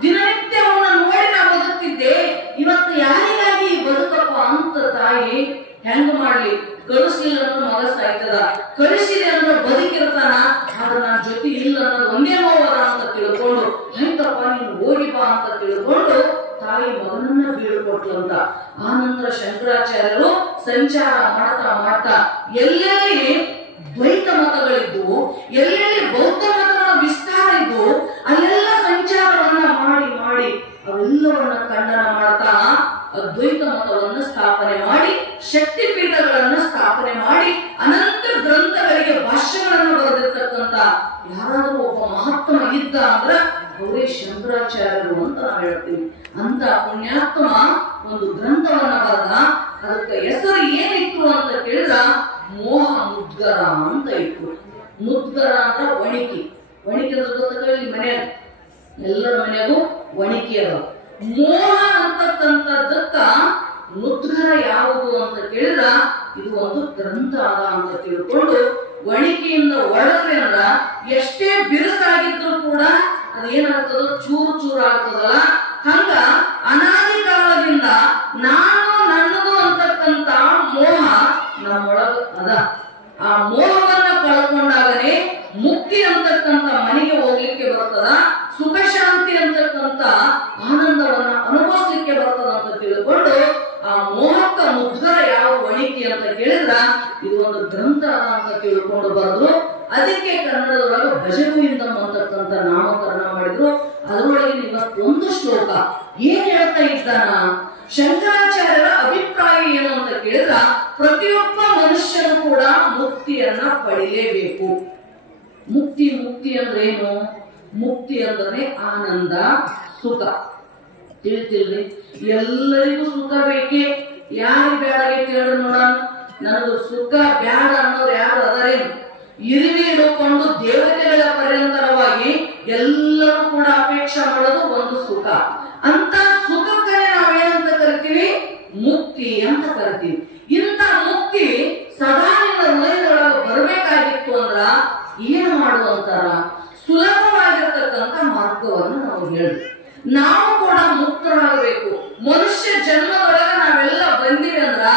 ದಿನನಿತ್ಯ ಅವನ್ನ ನೋಡಿ ನಾ ಬದುಕ್ತಿದ್ದೆ, ಇವತ್ತು ಯಾರಿಗಾಗಿ ಬದುಕಪ್ಪ ಅಂತ ತಾಯಿ ಹೆಂಗ ಮಾಡ್ಲಿ? ಕಳಿಸ್ಲಿಲ್ಲ ಅಂದ್ರೆ ಮಗ ಸಾಯ್ತದ, ಕಳಿಸಿದೆ ಅಂದ್ರೆ ಬದುಕಿರ್ತಾನ, ಆದ್ರೆ ನನ್ನ ಜೊತೆ ಇಲ್ಲ ಅನ್ನೋದು ಒಂದೇ ನೋವದ ಅಂತ ತಿಳ್ಕೊಂಡು ಹೆಂಗಪ್ಪ ನೀನು ಹೋಗಿ ಬಾ ಅಂತ ತಿಳ್ಕೊಂಡು ತಾಯಿ ಮಗನನ್ನ ಬೀಳ್ಕೊಟ್ಲಂತ. ಆ ನಂತರ ಶಂಕರಾಚಾರ್ಯರು ಸಂಚಾರ ಮಾಡ್ತಾ ಮಾಡ್ತಾ ಎಲ್ಲೆಲ್ಲಿ ದ್ವೈತ ಮತಗಳಿದ್ದು, ಎಲ್ಲೆಲ್ಲಿ ಬೌದ್ಧ ಮತಗಳ ವಿಸ್ತಾರ ಇದ್ದು, ಅಲ್ಲೆಲ್ಲ ಸಂಚಾರವನ್ನ ಮಾಡಿ ಮಾಡಿ ಅವೆಲ್ಲವನ್ನ ಖಂಡನ ಮಾಡ್ತಾ ಅದ್ವೈತ ಮತವನ್ನು ಸ್ಥಾಪನೆ ಮಾಡಿ, ಶಕ್ತಿ ಪೀಠಗಳನ್ನ ಸ್ಥಾಪನೆ ಮಾಡಿ, ಅನಂತ ಗ್ರಂಥಗಳಿಗೆ ಭಾಷ್ಯಗಳನ್ನು ಬರೆದಿರ್ತಕ್ಕಂಥ ಯಾರಾದ್ರೂ ಒಬ್ಬ ಮಹಾತ್ಮ ಇದ್ದ ಅಂದ್ರ ಅವರೇ ಶಂಕರಾಚಾರ್ಯರು ಅಂತ ನಾವು ಹೇಳ್ತೀವಿ. ಅಂತ ಪುಣ್ಯಾತ್ಮ ಒಂದು ಗ್ರಂಥವನ್ನ ಬರೆದ. ಅದಕ್ಕೆ ಹೆಸರು ಏನಿತ್ತು ಅಂತ ಕೇಳಿದ್ರ ಮೋಹ ಮುದ್ಗರ ಅಂತ ಇತ್ತು. ಮುದ್ಗರ ಅಂತ ಒಣಿಕೆ. ಒಣಿಕೆ ಅಂದ್ರೆ ಗೊತ್ತಾಗಲಿ, ಮನೆಯಾಗ ಎಲ್ಲರ ಮನೆಯಾಗೂ ಒಣಿಕೆ ಅದ. ಮೋಹ ಅಂತಕ್ಕಂಥದ್ದಕ್ಕ ಮುದ್ಗರ ಯಾವುದು ಅಂತ ಕೇಳಿದ್ರ ಇದು ಒಂದು ಗ್ರಂಥ ಅದ ಅಂತ ತಿಳ್ಕೊಂಡು ಒಣಿಕೆಯಿಂದ ಒಳಗ್ರೆ ಅಂದ್ರ ಎಷ್ಟೇ ಬಿರುಸಾಗಿದ್ರು ಕೂಡ ಅದೇನಾಗ್ತದ, ಚೂರು ಚೂರು ಆಗ್ತದಲ್ಲ. ಹಂಗ ಅನಾದಿ ಕಾಲದಿಂದ ನಾನು ನನ್ನದು ಅಂತಕ್ಕಂತ ಮೋಹ ನಮ್ಮೊಳಗ ಅದ. ಆ ಮೋಹವನ್ನ ಕಳ್ಕೊಂಡಾಗನೇ ಮುಕ್ತಿ ಅಂತಕ್ಕಂತ ಮನೆಗೆ ಹೋಗ್ಲಿಕ್ಕೆ ಬರ್ತದ, ಸುಖ ಶಾಂತಿ ಅಂತಕ್ಕಂತ ಆನಂದವನ್ನ ಅನುಭವಿಸ್ಲಿಕ್ಕೆ ಬರ್ತದ ಅಂತ ತಿಳ್ಕೊಂಡು ಆ ಮೋಹಕ್ಕ ಮುದ್ಗರ ಯಾವ ಒಣಿಕೆ ಅಂತ ಕೇಳಿದ್ರ ಇದು ಒಂದು ಗ್ರಂಥ ಅಂತ ತಿಳ್ಕೊಂಡು ಬರೆದ್ರು. ಅದಕ್ಕೆ ಕನ್ನಡದೊಳಗೆ ಭಜಗೋವಿಂದಂ ಅಂತಕ್ಕಂಥ ನಾಮಕರಣ ಮಾಡಿದ್ರು. ಅದರೊಳಗೆ ಇವತ್ತೊಂದು ಶ್ಲೋಕ ಏನ್ ಹೇಳ್ತಾ ಇದ್ದಾನ, ಶಂಕರಾಚಾರ್ಯರ ಅಭಿಪ್ರಾಯ ಏನು ಅಂತ ಕೇಳಿದ್ರ ಪ್ರತಿಯೊಬ್ಬ ಮನುಷ್ಯನು ಕೂಡ ಮುಕ್ತಿಯನ್ನ ಪಡೆಯಲೇಬೇಕು. ಮುಕ್ತಿ ಮುಕ್ತಿ ಅಂದ್ರೆ ಏನು? ಮುಕ್ತಿ ಅಂದ್ರೆ ಆನಂದ, ಸುಖ. ತಿಳಿತಿಲ್ರಿ? ಎಲ್ಲರಿಗೂ ಸುಖ ಬೇಕೇ, ಯಾರಿಗೆ ಬೇಡಾಗೈತಿ ಹೇಳಿ ನೋಡ. ನನಗೆ ಸುಖ ಬ್ಯಾಡ ಅನ್ನೋರು ಯಾರು ಅದರೇನು? ಇರುವೆ ಹಿಡ್ಕೊಂಡು ದೇವತೆಗಳ ಪರ್ಯಂತರವಾಗಿ ಎಲ್ಲರೂ ಕೂಡ ಅಪೇಕ್ಷೆ ಮಾಡೋದು ಒಂದು ಸುಖ. ಅಂತ ಸುಖಕ್ಕೆ ನಾವೇನಂತ ಕರಿತೀವಿ? ಮುಕ್ತಿ ಅಂತ ಕರಿತೀವಿ. ಇಂಥ ಮುಕ್ತಿ ಸದಾ ನಿಮ್ಮ ಹೃದಯದೊಳಗೆ ಬರಬೇಕಾಗಿತ್ತು ಅಂದ್ರ ಏನು ಮಾಡುವಂತಾರ? ಸುಲಭವಾಗಿರ್ತಕ್ಕಂಥ ಮಾರ್ಗವನ್ನು ನಾವು ಹೇಳಿ ನಾವು ಕೂಡ ಮುಕ್ತರಾಗಬೇಕು. ಮನುಷ್ಯ ಜನ್ಮದೊಳಗೆ ನಾವೆಲ್ಲ ಬಂದಿವಿ ಅಂದ್ರ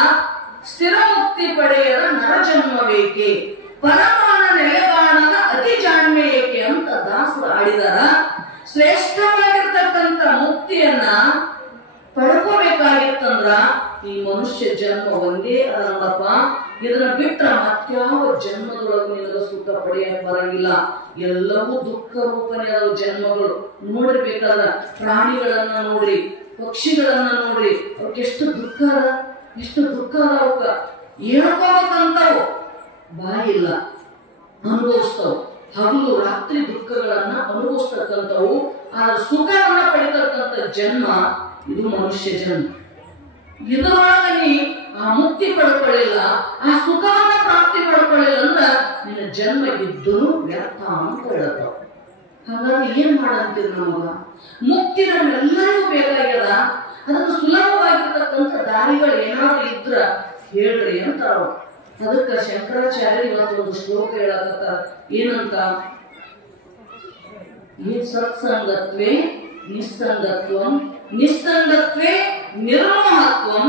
ಸ್ಥಿರ ಮುಕ್ತಿ ಪಡೆಯದ ನರಜನ್ಮ ಬೇಕೆ, ಪರಮಾನ ನೆಲೆಗಾಣದ ಅತಿ ಜಾಣ್ಮೆ ಏಕೆ ಅಂತ ದಾಸರು ಆಡಿದಾರ. ಶ್ರೇಷ್ಠವಾಗಿರ್ತಕ್ಕಂಥ ಮುಕ್ತಿಯನ್ನ ಪಡ್ಕೋಬೇಕಾಗಿತ್ತಂದ್ರ ಈ ಮನುಷ್ಯ ಜನ್ಮ ಒಂದೇ ಅದಲ್ಲಪ್ಪ. ಇದನ್ನ ಬಿಟ್ರೆ ಮತ್ಯಾವ ಜನ್ಮದೊಳಗೂ ನಿನಗೆ ಸುಖ ಪಡೆಯಕ್ಕೆ ಬರಂಗಿಲ್ಲ. ಎಲ್ಲವೂ ದುಃಖ ರೂಪನೇ ಅದಾವ ಜನ್ಮಗಳು. ನೋಡಿರ್ಬೇಕಾದ ಪ್ರಾಣಿಗಳನ್ನ ನೋಡ್ರಿ, ಪಕ್ಷಿಗಳನ್ನ ನೋಡ್ರಿ, ಅವಕ್ಕೆ ಎಷ್ಟು ದುಃಖ ಅದ, ಎಷ್ಟು ದುಃಖ ಅದ. ಅವಕ್ಕ ಹೇಳ್ಕೋಬೇಕಂತಾವು ಬಾಯಿಲ್ಲ, ಅನುಭವಿಸ್ತಾವ. ಹಗಲು ರಾತ್ರಿ ದುಃಖಗಳನ್ನ ಅನುಭವಿಸ್ತಕ್ಕಂಥವು. ಆದ್ರೆ ಸುಖವನ್ನ ಪಡಿತಕ್ಕಂಥ ಜನ್ಮ ಇದು ಮನುಷ್ಯ ಜನ್ಮ. ಇದರೊಳಗೆ ನೀ ಆ ಮುಕ್ತಿ ಪಡ್ಕೊಳ್ಳಿಲ್ಲ, ಆ ಸುಖವನ್ನ ಪ್ರಾಪ್ತಿ ಪಡ್ಕೊಳ್ಳಿಲ್ಲ ಅಂದ್ರ ನಿನ್ನ ಜನ್ಮ ಇದ್ದರೂ ವ್ಯರ್ಥ ಅಂತ ಹೇಳ್ತಾವ. ಹಾಗಾಗಿ ಏನ್ ಮಾಡಂತೀರಿ ನಮಗ? ಮುಕ್ತಿ ನಮ್ಮೆಲ್ಲರಿಗೂ ಬೇಕಾಗ್ಯದ. ಅದಕ್ಕೆ ಸುಲಭವಾಗಿರ್ತಕ್ಕಂಥ ದಾರಿಗಳು ಏನಾದ್ರು ಇದ್ರ ಹೇಳ್ರಿ ಅಂತಾರ. ಅದಕ್ಕೆ ಶಂಕರಾಚಾರ್ಯರು ಇವತ್ತು ಒಂದು ಶ್ಲೋಕ ಹೇಳಕತ್ತಾರ. ಏನಂತ? ಈ ಸತ್ಸಂಗತ್ವೇ ನಿಸ್ಸಂಗತ್ವಂ, ನಿಸ್ಸಂಗತ್ವೇ ನಿರ್ಮೋಹತ್ವಂ,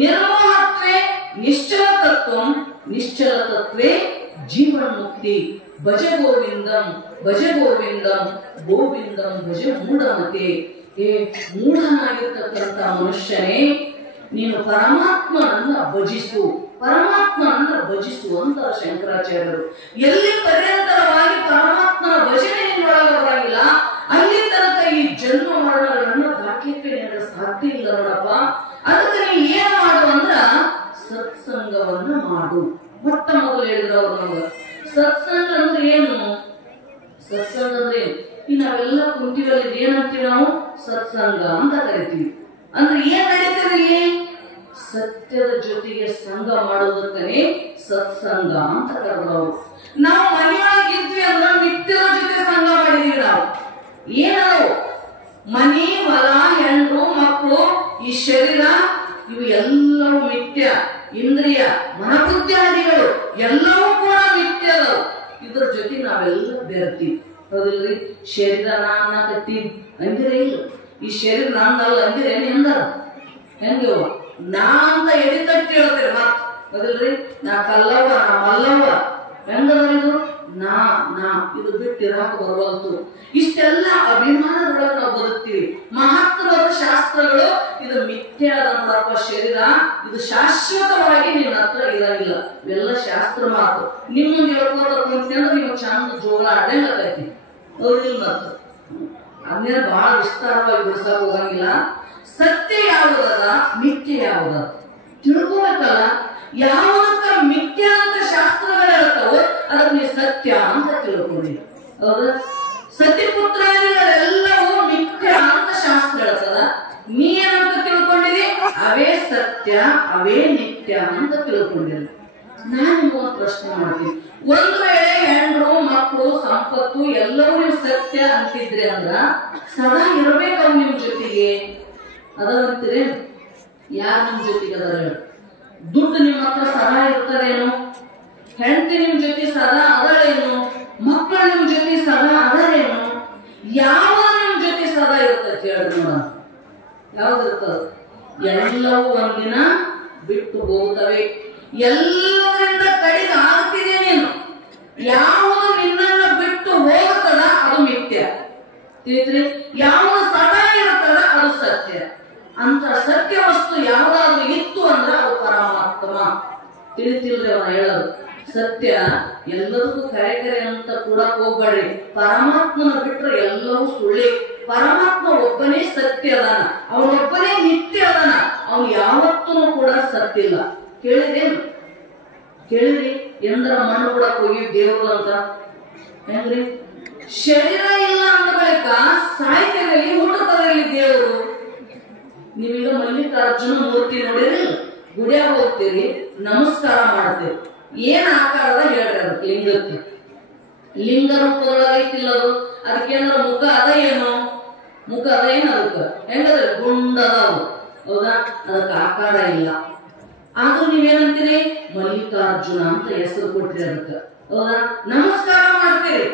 ನಿರ್ಮೋಹತ್ವೇ ನಿಶ್ಚಲತತ್ವಂ, ನಿಶ್ಚಲತತ್ವೇ ಜೀವನ್ಮುಕ್ತಿ. ಭಜ ಗೋವಿಂದಂ ಭಜ ಗೋವಿಂದಂ ಗೋವಿಂದಂ ಭಜ ಮೂಢಮತೆ. ಏ ಮೂಢನಾಗಿರ್ತಕ್ಕಂಥ ಮನುಷ್ಯನೇ, ನೀನು ಪರಮಾತ್ಮನನ್ನ ಭಜಿಸು, ಪರಮಾತ್ಮನನ್ನ ಭಜಿಸು ಅಂತ ಶಂಕರಾಚಾರ್ಯರು. ಎಲ್ಲಿ ಪರ್ಯಂತರವಾಗಿ ಪರಮಾತ್ಮನ ಭಜನೆ ನಿನ್ನೊಳಗೆ ಬರಂಗಿಲ್ಲ, ಅಲ್ಲಿ ತನಕ ಈ ಜನ್ಮ ಮರಣಗಳನ್ನು ದಾಟ್ಲಿಕ್ಕೆ ನಿನಗೆ ಸಾಧ್ಯ ಇಲ್ಲ ನೋಡಪ್ಪ. ಅದಕ್ಕೆ ನೀ ಏನ್ ಮಾಡು ಅಂದ್ರ ಸತ್ಸಂಗವನ್ನ ಮಾಡು. ಮೊಟ್ಟ ಮೊದಲು ಹೇಳಿದ್ರವ್ರು ನಮ್ಗ ಸತ್ಸಂಗ ಅಂದ್ರೆ ಏನು? ಸತ್ಸಂಗ ಅಂದ್ರೆ ಈ ನಾವೆಲ್ಲ ಕುಂತಿವಲ್ಲಿ ಏನಂತೀವಿ ನಾವು? ಸತ್ಸಂಗ ಅಂತ ಕರಿತೀವಿ. ಅಂದ್ರೆ ಏನ್ ನಡೀತದೆ? ಸತ್ಯದ ಜೊತೆಗೆ ಸಂಘ ಮಾಡೋದಕ್ಕನೆ ಸತ್ಸಂಗ ಅಂತ ಕರೆದವರು. ನಾವು ಮನೆಯೊಳಗಿದ್ವಿ ಅಂದ್ರೆ ನಿತ್ಯದ ಜೊತೆ ಸಂಘ ಮಾಡಿದೀವಿ. ನಾವು ಏನವು? ಮನಿ, ಹೊಲ, ಹೆಣ್ಣು, ಮಕ್ಕಳು, ಈ ಶರೀರ, ಇವು ಎಲ್ಲವೂ ಮಿಥ್ಯ. ಇಂದ್ರಿಯ, ಮನಬುದ್ಧಿಯಾದಿಗಳು ಎಲ್ಲವೂ ಕೂಡ ಮಿಥ್ಯ ಅದಾವು. ಇದ್ರ ಜೊತೆ ನಾವೆಲ್ಲ ಬೆರ್ತೀವಿ, ಹೌದಿಲ್ರಿ? ಶರೀರ ನಾನ ಕತ್ತಿ ಅಂದಿರೇ ಇಲ್ಲ. ಈ ಶರೀರ ನಂದಲ್ಲ ಅಂದಿರೇ ಎಂದಾರ ಹೆಂಗವ? ನಾ ಅಂತ ಎದೆ ತಟ್ಟಿ ಹೇಳ್ತೇವೆ ಮತ್, ಹೌದಿಲ್ರಿ? ನಾ ಕಲ್ಲವ್ವ, ನಾ ಮಲ್ಲವ್ವ ಹೆಂಗದ ಇದು? ನಾ ನಾ ಇದು ಬಿಟ್ಟಿರಾಕ ಬರವಲ್ತು. ಇಷ್ಟೆಲ್ಲ ಅಭಿಮಾನದೊಳಗೆ ನಾವು ಬದುಕ್ತೀವಿ. ಮಹತ್ವದ ಶಾಸ್ತ್ರಗಳು ಇದು ಮಿಥ್ಯ ಅದ ನೋಡಪ್ಪ. ಶರೀರ ಇದು ಶಾಶ್ವತವಾಗಿ ನಿನ್ನ ಹತ್ರ ಇರಂಗಿಲ್ಲ. ಇವೆಲ್ಲ ಶಾಸ್ತ್ರ ಮಾತು. ನಿಮ್ಮ ಹೇಳ್ಕೋತ ಕುಂತ್ರೆ ನೀವು ಚಂದ ಜೋಳ ಆಡಂಗೈತಿ, ಹೌದಿಲ್ಲ? ಮತ್ತು ಅದನ್ನೇ ಬಹಳ ವಿಸ್ತಾರವಾಗಿ ಬಿಡಿಸಕ್ ಹೋಗಂಗಿಲ್ಲ. ಸತ್ಯ ಯಾವುದದ, ಮಿಥ್ಯ ಯಾವುದ ತಿಳ್ಕೋಬೇಕಲ್ಲ. ಯಾವತ್ತ ಮಿಥ್ಯ ಅಂತ ಶಾಸ್ತ್ರಗಳು ಹೇಳ್ತಾವೋ ಅದಕ್ಕೆ ನೀವು ಸತ್ಯ ಅಂತ ತಿಳ್ಕೊಂಡಿ, ಹೌದ? ಸತ್ಯಪುತ್ರಾದಿಗಳೆಲ್ಲವೂ ಮಿಥ್ಯ ಅಂತ ಶಾಸ್ತ್ರ ಹೇಳ್ತದ. ನೀ ಏನಂತ ತಿಳ್ಕೊಂಡಿದಿ? ಅವೇ ಸತ್ಯ, ಅವೇ ನಿತ್ಯ ಅಂತ ತಿಳ್ಕೊಂಡಿಲ್ಲ. ನಾನು ನಿಮ್ಗೊಂದು ಪ್ರಶ್ನೆ ಮಾಡ್ತೀನಿ. ಒಂದು ವೇಳೆ ಹೆಣ್ಣು, ಮಕ್ಕಳು, ಸಂಪತ್ತು ಎಲ್ಲವೂ ನೀವು ಸತ್ಯ ಅಂತಿದ್ರಿ ಅಂದ್ರ ಸದಾ ಇರ್ಬೇಕು ನಿಮ್ ಜೊತೆಗೆ ಅದಂತೀರಿ? ಯಾರು ನಿಮ್ ಜೊತೆಗೆ ಅದಾರ? ದುಡ್ಡು ನಿಮ್ಮ ಹತ್ರ ಸದಾ ಇರ್ತಾರೇನು? ಹೆಂಡತಿ ನಿಮ್ ಜೊತೆ ಸದಾ ಅದರೇನು? ಮಕ್ಕಳು ನಿಮ್ ಜೊತೆ ಸದಾ ಅದರೇನು? ಯಾವ ನಿಮ್ ಜೊತೆ ಸದಾ ಇರ್ತೈತಿ ಹೇಳ್ರಿ ನೋಡ? ಯಾವ್ದಿರ್ತದ? ಎಲ್ಲವೂ ಒಂದಿನ ಬಿಟ್ಟು ಹೋಗುತ್ತವೆ. ಎಲ್ಲರಿಂದ ಕಡಿದು ಆಗ್ತಿದೆ ನೀನು. ಯಾವುದು ನಿನ್ನನ್ನು ಬಿಟ್ಟು ಹೋಗುತ್ತದ ಅದು ಮಿಥ್ಯ, ತಿಳಿದ್ರಿ? ಯಾವುದು ಸದಾ ಇರುತ್ತದ ಅದು ಸತ್ಯ. ಅಂತ ಸತ್ಯ ವಸ್ತು ಯಾವ್ದಾದ್ರು ಇತ್ತು ಅಂದ್ರೆ ಅದು ಪರಮಾತ್ಮ. ತಿಳಿತಿಲ್ರಿ ಅವನ ಹೇಳೋದು? ಸತ್ಯ ಎಲ್ಲದಕ್ಕೂ ಕರೆ ಅಂತ ಕೂಡ ಹೋಗ್ಬೇಡ್ರಿ. ಪರಮಾತ್ಮನ ಬಿಟ್ರೆ ಎಲ್ಲವೂ ಸುಳ್ಳೆ. ಪರಮಾತ್ಮ ಒಬ್ಬನೇ ಸತ್ಯ ಅದಾನ, ಅವನೊಬ್ಬನೇ ನಿತ್ಯ ಅದಾನ. ಅವನು ಯಾವತ್ತೂ ಕೂಡ ಸತ್ಯ ಇಲ್ಲ. ಕೇಳಿದೇನು? ಕೇಳಿರಿ? ಎಂದ್ರ ಮಣ್ಣು ಕೂಡ ಹೋಗಿ ದೇವರು ಅಂತ ಹೆಂಗ್ರಿ? ಶರೀರ ಇಲ್ಲ ಅಂದ ಬಳಿಕ ಸಾಹಿತ್ಯದಲ್ಲಿ ಹುಟ್ಟುತ್ತದಲ್ಲಿ ದೇವರು. ನೀವೀಗ ಮಲ್ಲಿಕಾರ್ಜುನ ಮೂರ್ತಿ ನೋಡಿರಿ, ಗುಡಿಯಾಗ ಹೋಗ್ತೀರಿ, ನಮಸ್ಕಾರ ಮಾಡ್ತೀರಿ. ಏನ್ ಆಕಾರದ ಹೇಳ್ರಿ? ಅದಕ್ಕೆ ಲಿಂಗಕ್ಕೆ ಲಿಂಗ ರೂಪದೊಳಗೈತಿಲ್ಲದು. ಅದಕ್ಕೇನಾರ ಮುಖ ಅದ ಏನು? ಮುಖ ಅದ ಏನ್? ಅದಕ್ಕೆ ಹೆಂಗದ? ಗುಂಡದಾವು, ಹೌದಾ? ಅದಕ್ಕೆ ಆಕಾರ ಇಲ್ಲ. ಆದ್ರೂ ನೀವೇನಂತೀರಿ? ಮಲ್ಲಿಕಾರ್ಜುನ ಅಂತ ಹೆಸರು ಕೊಟ್ರಿ ಅದಕ್ಕೆ, ಹೌದಾ? ನಮಸ್ಕಾರ ಮಾಡ್ತೀರಿ.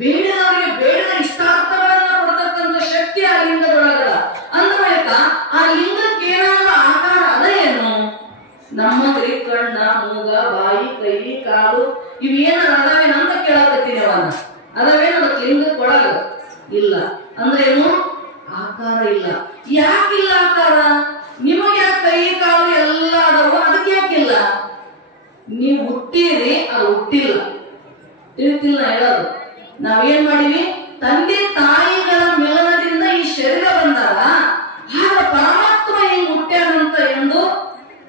ಬೇಡದವರಿಗೆ ಬೇಡದ ಇಷ್ಟಾರ್ಥಗಳನ್ನ ಕೊಡ್ತಕ್ಕಂಥ ಶಕ್ತಿ ಆ ಲಿಂಗದೊಳಗದ. ಅಂದ ಬಳಿಕ ಆ ಲಿಂಗಕ್ಕೆ ಏನಾದ್ರು ಆಕಾರ ಅದ ಏನು? ನಮ್ಮದ್ರಿ ಕಣ್ಣ, ಮೂಗ, ಬಾಯಿ, ಕೈ, ಕಾಲು ಇವೇನಾರ ಅದಾವೇನ ಅಂತ ಕೇಳಕತ್ತೀನಿ. ಅವನ್ನ ಅದಾವೇನ ಅದಕ್ಕೆ ಲಿಂಗಕ್ಕೆ ಒಳಗ ಇಲ್ಲ ಅಂದ್ರೇನು? ಆಕಾರ ಇಲ್ಲ. ಯಾಕಿಲ್ಲ ಆಕಾರ? ನಿಮಗೆ ಕೈ ಕಾಲು ಎಲ್ಲ ಅದಾವ, ಅದಕ್ಕೆ ಯಾಕಿಲ್ಲ? ನೀವು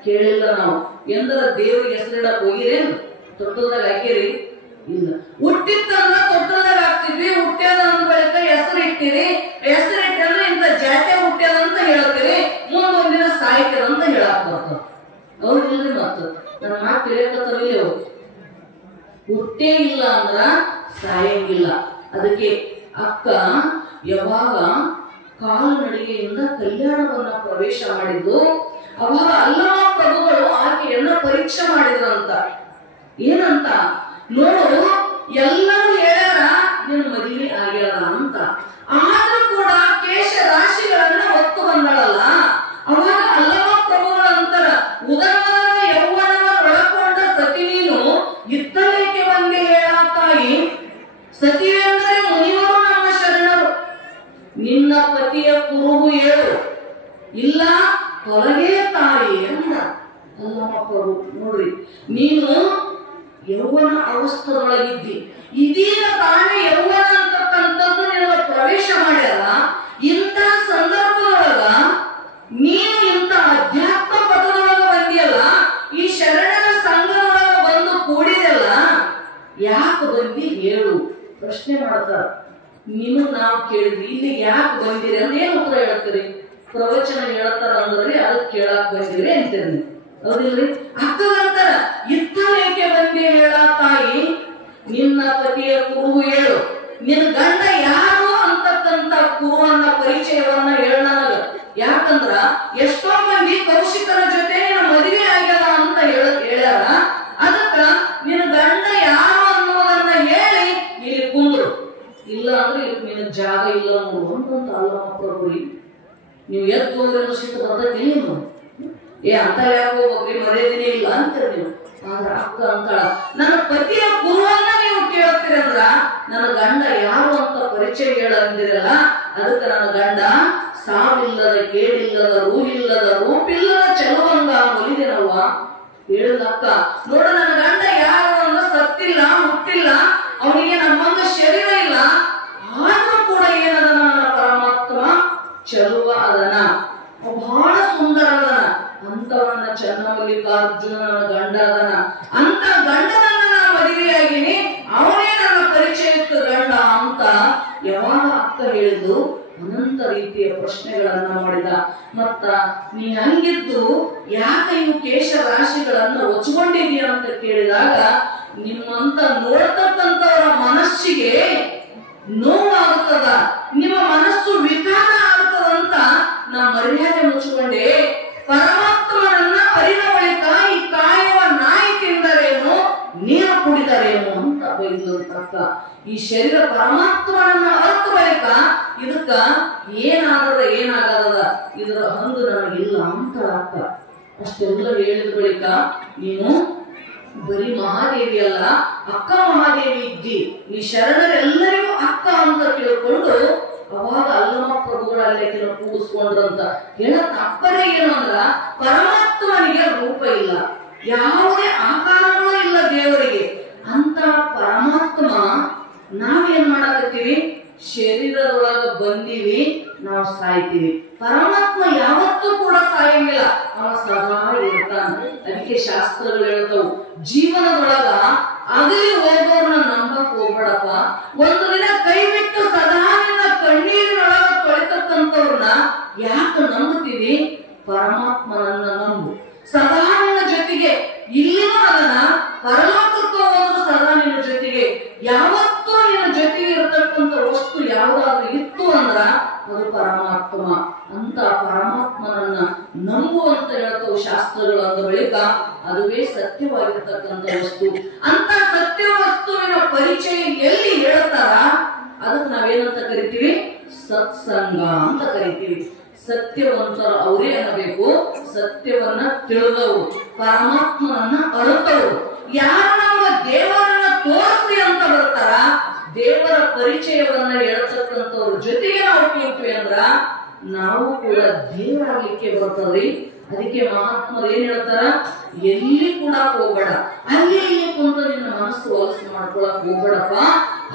ಕೇಳಿಲ್ಲ ನಾವು. ಎಂದರ ದೇವ್ರಿಗೆ ಹೆಸರಿಡಕ್ ಹೋಗಿರೇನು? ತೊಟ್ಟಲ್ದಾಗ ಹಾಕಿರಿ? ಇಲ್ಲ. ಹುಟ್ಟಿತ್ತಂದ್ರ ತೊಟ್ಟಲ್ದಾಗ ಹಾಕ್ತಿದ್ವಿ. ಹುಟ್ಟ್ಯಾದ ಅಂದ ಬಳಿಕ ಹೆಸರು ಇಟ್ಟಿರಿ. ಹೆಸರು ಇಟ್ಟಂದ್ರೆ ಇಂತ ಜಾತಿ ಹುಟ್ಟ್ಯಾದ ಅಂತ ಹೇಳ್ತೀರಿ. ಮುಂದೊಂದಿನ ಸಾಯ್ತದ ಅಂತ ಹೇಳಕ್ ಬರ್ತಾವ. ಅವ್ರಿಲ್ರಿ ಮತ್ತ ನನ್ನ ಮಾತು ತಿಳಿಯಕತ್ತವಿಲ್ಲ. ಅವು ಹುಟ್ಟೇ ಇಲ್ಲ ಅಂದ್ರ ಸಾಯಂಗಿಲ್ಲ. ಅದಕ್ಕೆ ಅಕ್ಕ ಯಾವಾಗ ಕಾಲು ನಡಿಗೆಯಿಂದ ಕಲ್ಯಾಣವನ್ನ ಪ್ರವೇಶ ಮಾಡಿದ್ದು, ಅವಾಗ ಅಲ್ಲಮ ಪ್ರಭುಗಳು ಆಕೆಯನ್ನ ಪರೀಕ್ಷೆ ಮಾಡಿದ್ರಂತ. ಏನಂತ? ನೋಡು, ಎಲ್ಲರೂ ಹೇಳ್ಯಾರ ನಿನ್ನ ಮದುವೆ ಆಗ್ಯಾರ ಅಂತ. ಆದ್ರೂ ಕೂಡ ಕೇಶ ರಾಶಿಗಳನ್ನ ಹೊತ್ತು ಬಂದಳಲ್ಲ. ಅವಾಗ ಅಲ್ಲಮ ಪ್ರಭುಗಳಂತರ, ಉದರನ ಯೌವನವ ಒಳಕೊಂಡ ಸತಿ ನೀನು ಇತ್ತಲೇಕೆ ಬಂದೆ ಹೇಳ ತಾಯಿ. ಸತಿಯೆಂದರೆ ಮುನಿವರು ನಮ್ಮ ಶರಣರು. ನಿನ್ನ ಪತಿಯ ಕುರುಹು ಹೇಳು, ಇಲ್ಲ ತೊಲಗೆ ತಾಯಿ ಅಂದ ಅಲ್ಲಮ ಪ್ರಭು. ನೋಡ್ರಿ, ನೀನು ಯೌವನ ಅವಸ್ಥೆದೊಳಗಿದ್ದಿ. ಇದೀಗ ತಾನೇ ಯೌವನ ಅಂತಕ್ಕಂಥದ್ದು ನಿನ್ನ ಪ್ರವೇಶ ಮಾಡ್ಯಾರ. ಇಂಥ ಸಂದರ್ಭದೊಳಗ ನೀನು ಇಂಥ ಅಧ್ಯಾತ್ಮ ಪಥದೊಳಗ ಬಂದಿಯಲ್ಲ, ಈ ಶರಣರ ಸಂಘದೊಳಗ ಬಂದು ಕೂಡಿದೆಲ್ಲ, ಯಾಕೆ ಬಂದಿ ಹೇಳು ಪ್ರಶ್ನೆ ಮಾಡ್ತಾರ. ನೀನು ನಾವು ಕೇಳಿದ್ವಿ, ಇಲ್ಲಿ ಯಾಕೆ ಬಂದಿರಿ ಅಂದ್ರೆ ಏನ್ ಉತ್ತರ ಹೇಳ್ತೀರಿ? ಪ್ರವಚನ ಹೇಳ್ತಾರ ಅಂದ್ರೆ ಅದಕ್ಕೆ ಕೇಳಕ್ ಬಂದಿರಿ ಅಂತೀರಿ. ಹೌದಿಲ್ರಿ? ಅಕ್ಕದಂತಾರ, ಇತ್ತಲೇಕೆ ಬಂದಿ ಹೇಳ ತಾಯಿ. ನಿನ್ನ ಪತಿಯ ಕುರುಹು ಹೇಳು, ನಿನ್ನ ಗಂಡ ಯಾರು ಅಂತಕ್ಕಂತ ಕುರುವನ್ನ ಪರಿಚಯವನ್ನ ಹೇಳ ನನಗ. ಯಾಕಂದ್ರ ಎಷ್ಟೋ ಮಂದಿ ಕೌಶಿಕರ ಜೊತೆ ನಿನ್ನ ಮದುವೆ ಆಗ್ಯಾರ ಅಂತ ಹೇಳ್ಯಾರ. ಅದಕ್ಕ ನಿನ್ನ ಗಂಡ ಯಾರು ಅನ್ನೋದನ್ನ ಹೇಳಿ ಇಲ್ಲಿ ಕುಂದ್ರು. ಇಲ್ಲ ಅಂದ್ರೆ ಇಲ್ಲಿ ನಿನ್ನ ಜಾಗ ಇಲ್ಲ ನೋಡು ಅಂತ ಅಲ್ಲಮ ಪ್ರಭುರಿ. ನೀವು ಎದ್ದು ಹೋದ್ರೆ ಸಿಟ್ಟು ಬರ್ತೈತಿ ನೀವು. ಅಂತ ಯಾಕೆ ಹೋಗ್ರಿ, ಮರ್ಯಾದಿನೇ ಇಲ್ಲ ಅಂತೀರಿ ನೀವು. ಆದ್ರ ಅಕ್ಕ ಅಂತಾಳ, ನನ್ನ ಪತಿಯ ಕುರುವನ್ನ ನೀವು ಕೇಳ್ತೀರಂದ್ರ ನನ್ನ ಗಂಡ ಯಾರು ಅಂತ ಪರಿಚಯ ಹೇಳಂದಿರಲ್ಲ. ಅದಕ್ಕೆ ನನ್ನ ಗಂಡ ಸಾವಿಲ್ಲದ, ಕೇಳಿಲ್ಲದ, ರೂಹಿಲ್ಲದ, ರೂಪಿಲ್ಲದ ಚೆಲುವಂಗ ಒಲಿದೇನವ್ವ ಹೇಳಿದ ಅಕ್ಕ. ನೋಡ, ನನ್ನ ಗಂಡ ಯಾರು ಅಂದ್ರೆ ಸತ್ತಿಲ್ಲ, ಹುಟ್ಟಿಲ್ಲ, ಅವನಿಗೆ ನಮ್ಮಂಗ ಶರೀರ ಇಲ್ಲ. ಆದ್ರೂ ಕೂಡ ಏನದ, ನನ್ನ ಪರಮಾತ್ಮ ಚೆಲುವ ಅದನ, ಬಹಳ ಸುಂದರ ಅದನ. ಅಂತವನ್ನ ಚನ್ನಮಲ್ಲಿಕಾರ್ಜುನನ ಗಂಡ ಅದನ. ಅಂತ ಗಂಡನನ್ನ ನಾ ಮದುವೆಯಾಗಿನಿ, ಅವನೇ ನನ್ನ ಪರಿಚಯಕ್ಕೆ ಗಂಡ ಅಂತ ಯಾವಾಗ ಅಕ್ಕ ಹೇಳಿದ್ದು, ಅನಂತ ರೀತಿಯ ಪ್ರಶ್ನೆಗಳನ್ನ ಮಾಡಿದ. ಮತ್ತ ನೀ ಹಂಗಿದ್ದು ಯಾಕೆ ಇವು ಕೇಶ ರಾಶಿಗಳನ್ನ ಒಚ್ಕೊಂಡಿದೀಯ ಅಂತ ಕೇಳಿದಾಗ, ನಿಮ್ಮಂತ ನೋಡ್ತಕ್ಕಂಥವರ ಮನಸ್ಸಿಗೆ ನೋವಾಗುತ್ತದ, ನಿಮ್ಮ ಮನಸ್ಸು ವಿಕಾರ ಆಗ್ತದಂತ ನಾ ಮರ್ಯಾದೆ ಮುಚ್ಚಿಕೊಂಡೆ. ಪರಮಾತ್ಮನನ್ನ ಅರಿದ ಬಳಿಕ ಈ ಕಾಯುವ ನಾಯಿ ತಿಂದರೇನು, ನೀರು ಕುಡಿದರೇನು ಅಂತ ಬೈದು ಅಕ್ಕ. ಈ ಶರೀರ ಪರಮಾತ್ಮನನ್ನ ಅರ್ಥ ಬಳಿಕ ಇದಕ್ಕ ಏನಾಗದ ಏನಾಗದ, ಇದರ ಹಂಗು ನನಗಿಲ್ಲ ಅಂತ ಅಕ್ಕ. ಅಷ್ಟೆಲ್ಲ ಹೇಳಿದ ಬಳಿಕ ನೀನು ಬರೀ ಮಹಾದೇವಿ ಅಲ್ಲ, ಅಕ್ಕ ಮಹಾದೇವಿ ಇದ್ದಿ, ನೀ ಶರಣರೆಲ್ಲರಿಗೂ ಅಕ್ಕ ಅಂತ ತಿಳ್ಕೊಂಡು ಅವಾಗ ಅಲ್ಲಮ ಪ್ರಭುಗಳಲ್ಲಿ ಕೂಡಿಸ್ಕೊಂಡ್ರಂತ. ಹೇಳಕ್ ತಾತ್ಪರ್ಯ ಏನು ಅಂದ್ರ, ಪರಮಾತ್ಮನಿಗೆ ರೂಪ ಇಲ್ಲ, ಯಾವುದೇ ಆಕಾರಗಳು ಇಲ್ಲ ದೇವರಿಗೆ. ಅಂತ ಪರಮಾತ್ಮ ನಾವೇನ್ ಮಾಡಕತ್ತೀವಿ, ಶರೀರದೊಳಗ ಬಂದೀವಿ, ನಾವು ಸಾಯ್ತೀವಿ. ಪರಮಾತ್ಮ ಯಾವತ್ತೂ ಕೂಡ ಸಾಯಂಗಿಲ್ಲ, ಅವ ಸದಾ ಇರ್ತಾನ. ಅದಕ್ಕೆ ಶಾಸ್ತ್ರಗಳು ಹೇಳ್ತಾವು, ಜೀವನದೊಳಗ ಅಗಲಿ ಹೋಗೋರ್ನ ನಂಬಕ್ ಹೋಗ್ಬೇಡಪ್ಪ. ಒಂದು ದಿನ ಕೈ ಬಿಟ್ಟು ಸದಾ ನಿನ್ನ ಕಣ್ಣೀರಿನೊಳಗ ತೊಳಿತಕ್ಕಂಥವ್ರನ್ನ ಯಾಕೆ ನಂಬುತ್ತೀವಿ? ಪರಮಾತ್ಮನನ್ನ ನಂಬು. ಸದಾ ನಿನ್ನ ಜೊತೆಗೆ ಇಲ್ಲಿನೂ ಅದನ್ನ, ಪರಲೋಕಕ್ಕೂ ಹೋದ್ರು ಸದಾ ನಿನ್ನ ಜೊತೆಗೆ. ಯಾವತ್ತೂ ನಿನ್ನ ಜೊತೆಗೆ ಇರತಕ್ಕಂಥ ವಸ್ತು ಯಾವ್ದಾದ್ರು ಇತ್ತು ಅಂದ್ರ ಅದು ಪರಮಾತ್ಮ. ಅಂತ ಪರಮಾತ್ಮನನ್ನ ನಂಬು ಅಂತ ಹೇಳ್ತಾವ ಶಾಸ್ತ್ರಗಳು. ಅಂದ ಬಳಿಕ ಅದುವೇ ಸತ್ಯವಾಗಿರ್ತಕ್ಕಂಥ ವಸ್ತು. ಅಂತ ಸತ್ಯ ವಸ್ತುವಿನ ಪರಿಚಯ ಎಲ್ಲಿ ಹೇಳ್ತಾರ ಅದಕ್ಕೆ ನಾವೇನಂತ ಕರಿತೀವಿ? ಸತ್ಸಂಗ ಅಂತ ಕರಿತೀವಿ. ಸತ್ಯವಂತರ ಅವರೇ ಅನ್ನಬೇಕು, ಸತ್ಯವನ್ನ ತಿಳಿದವರು, ಪರಮಾತ್ಮನನ್ನ ಅರಿತವರು. ಯಾರು ನಮ್ಮ ದೇವರನ್ನ ತೋರಿಸ್ರಿ ಅಂತ ಬರ್ತಾರ, ದೇವರ ಪರಿಚಯವನ್ನ ಹೇಳ್ತಕ್ಕಂಥವ್ರ ಜೊತೆಗೆ ನಾವು ಕೇಳ್ತೀವಿ ಅಂದ್ರ ನಾವು ಕೂಡ ದೇವರಾಗ್ಲಿಕ್ಕೆ ಬರ್ತದ್ರಿ. ಅದಕ್ಕೆ ಮಹಾತ್ಮರು ಏನ್ ಹೇಳ್ತಾರ, ಎಲ್ಲಿ ಕೂಡ ಹೋಗ್ಬೇಡ, ಅಲ್ಲಿ ಇಲ್ಲಿ ಕುಂತ ನಿನ್ನ ಮನಸ್ಸು ಹೊಲಸು ಮಾಡ್ಕೊಳಕ್ ಹೋಗ್ಬೇಡಪ್ಪ.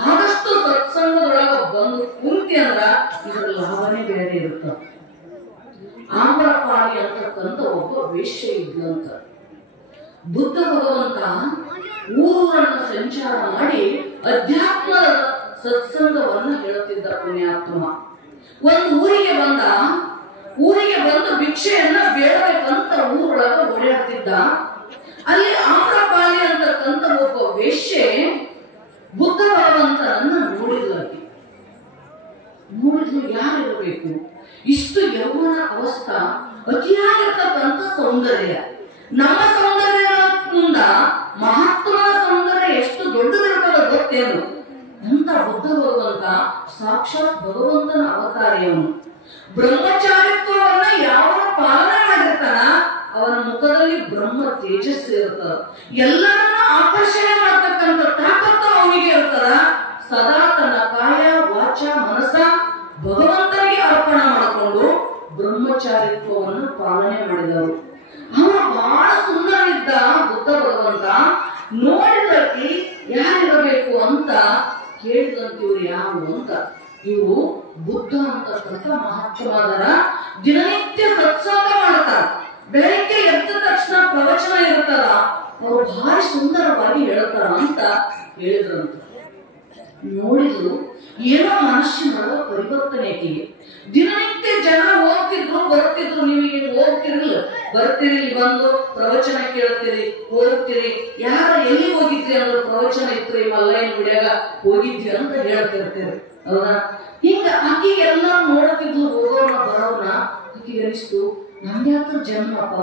ಆದಷ್ಟು ಸತ್ಸಂಗದೊಳಗ ಬಂದು ಕುಂತಿ ಅಂದ್ರ ಇದ್ರ ಲಾಭನೇ ಬೇರೆ ಇರುತ್ತ. ಆಮ್ರಪಾಣಿ ಅಂತಕ್ಕಂಥ ಒಬ್ಬ ವೇಶ್ಯೆ ಇದ್ಲಂತ. ಬುದ್ಧ ಭಗವಂತ ಊರನ್ನು ಸಂಚಾರ ಮಾಡಿ ಅಧ್ಯಾತ್ಮ ಸತ್ಸಂಗವನ್ನ ಹೇಳುತ್ತಿದ್ದ ಪುಣ್ಯಾತ್ಮ. ಒಂದು ಊರಿಗೆ ಬಂದು ಭಿಕ್ಷೆಯನ್ನ ಬೇಡಬೇಕಂತ ಊರೊಳಗ ಓಡಾಡ್ತಿದ್ದ. ಅಲ್ಲಿ ಆಮ್ರಪಾಲಿ ಅಂತಕ್ಕಂಥ ಒಬ್ಬ ವೇಶ್ಯೆ ಬುದ್ಧ ಭಗವಂತನನ್ನ ನೋಡಿದ್ಲು. ಯಾರಿರಬೇಕು ಇಷ್ಟು ಯೌವನ ಅವಸ್ಥಾ, ಅತಿಯಾಗಿರ್ತಕ್ಕಂಥ ಸೌಂದರ್ಯ. ನಮ್ಮ ಸೌಂದರ್ಯ ಮುಂದ ಮಹಾತ್ಮನ ಸೌಂದರ್ಯ ಎಷ್ಟು ದೊಡ್ಡದಿರ್ತದ ಗೊತ್ತೇನು ಅಂತ ಬುದ್ಧ ಭಗವಂತ ಸಾಕ್ಷಾತ್ ಭಗವಂತನ ಅವತಾರಿಯವನು. ಬ್ರಹ್ಮಚಾರಿತ್ವವನ್ನ ಯಾವನ ಪಾಲನೆ ಮಾಡಿರ್ತಾನ ಅವನ ಮುಖದಲ್ಲಿ ಬ್ರಹ್ಮ ತೇಜಸ್ಸು ಇರ್ತದ. ಎಲ್ಲರನ್ನ ಆಕರ್ಷಣೆ ಮಾಡ್ತಕ್ಕಂಥ ತಾಕತ್ತು ಅವನಿಗೆ ಇರ್ತದ. ಸದಾ ತನ್ನ ಕಾಯ ವಾಚ ಮನಸ್ಸ ಭಗವಂತನಿಗೆ ಅರ್ಪಣ ಮಾಡಿಕೊಂಡು ಬ್ರಹ್ಮಚಾರಿತ್ವವನ್ನು ಪಾಲನೆ ಮಾಡಿದವರು. ಅವ ಬಹಳ ಸುಂದರ ಇದ್ದ ಬುದ್ಧ ಭಗವಂತ. ನೋಡಿದಕ್ಕೆ ಯಾರಿರಬೇಕು ಅಂತ ಕೇಳಿದಂತ ಇವ್ರು ಯಾರು ಅಂತ. ಇವರು ಬುದ್ಧ ಅಂತಕ್ಕಂಥ ಮಹಾತ್ಮರ ದಿನನಿತ್ಯ ಸತ್ಸಂಗ ಮಾಡ್ತಾರೆ. ಬೆಳಗ್ಗೆ ಎದ್ದ ತಕ್ಷಣ ಪ್ರವಚನ ಇರುತ್ತಲ್ಲ, ಅವರು ಭಾರಿ ಸುಂದರವಾಗಿ ಹೇಳ್ತಾರ ಅಂತ ಹೇಳಿದ್ರಂತ. ನೋಡಿದ್ರು ಏನೋ ಮನುಷ್ಯನೊಳಗ ಪರಿವರ್ತನೆ ಆಕೆಗೆ. ದಿನನಿತ್ಯ ಜನ ಹೋಗ್ತಿದ್ರು ಬರ್ತಿದ್ರು. ನೀವೀಗ ಹೋಗ್ತಿರ್ಲಿಲ್ಲ, ಬರ್ತೀರಿ, ಬಂದು ಪ್ರವಚನ ಕೇಳ್ತೀರಿ, ಹೋಗ್ತೀರಿ. ಯಾರ ಎಲ್ಲಿ ಹೋಗಿದ್ರಿ ಅಂದ್ರೆ ಪ್ರವಚನ ಇತ್ತು, ಮಲ್ಲಯ್ಯನ ಗುಡಿಯಾಗ ಹೋಗಿದ್ವಿ ಅಂತ ಹೇಳ್ತಿರ್ತೀರಿ, ಹೌದಾ? ಹಿಂಗ ಆಕಿಗೆಲ್ಲ ನೋಡ್ತಿದ್ಲು, ಹೋಗೋಣ ಬರೋಣ. ಆಕಿಗೆ ಅನಿಸ್ತು, ನಂದ್ಯಾತ್ರ ಜನ್ಮಪ್ಪ,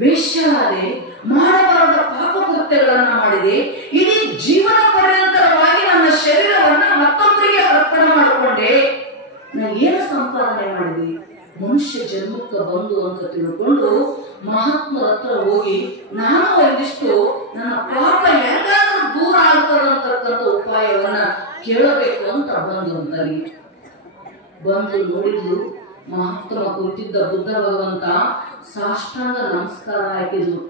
ವೇಶ್ಯಾದೆ, ಮಾಡಬಾರದ ಪಾಪ ಕೃತ್ಯಗಳನ್ನ ಮಾಡಿದೆ. ಇಡೀ ಜೀವನ ಪರ್ಯಂತರವಾಗಿ ನನ್ನ ಶರೀರವನ್ನ ಮತ್ತೊಬ್ಬರಿಗೆ ಅರ್ಪಣೆ ಮಾಡಿಕೊಂಡೆ. ನಾ ಏನು ಸಂಪಾದನೆ ಮಾಡಿದೆ? ಮನುಷ್ಯ ಜನ್ಮಕ್ಕೆ ಬಂದು ಅಂತ ತಿಳ್ಕೊಂಡು ಮಹಾತ್ಮರ ಹತ್ರ ಹೋಗಿ ನಾನು ಒಂದಿಷ್ಟು ನನ್ನ ಪಾಪ ಹೆಂಗಾದ್ರೂ ದೂರ ಆಗ್ತದಂತಕ್ಕಂಥ ಉಪಾಯವನ್ನ ಕೇಳಬೇಕು ಅಂತ ಬಂದು ನೋಡಿದ್ಲು. ಮಹಾತ್ಮ ಕುಂತಿದ್ದ ಬುದ್ಧ ಭಗವಂತ ಸಾಷ್ಟಾಂಗ ನಮಸ್ಕಾರ ಹಾಕಿದ್ಲು.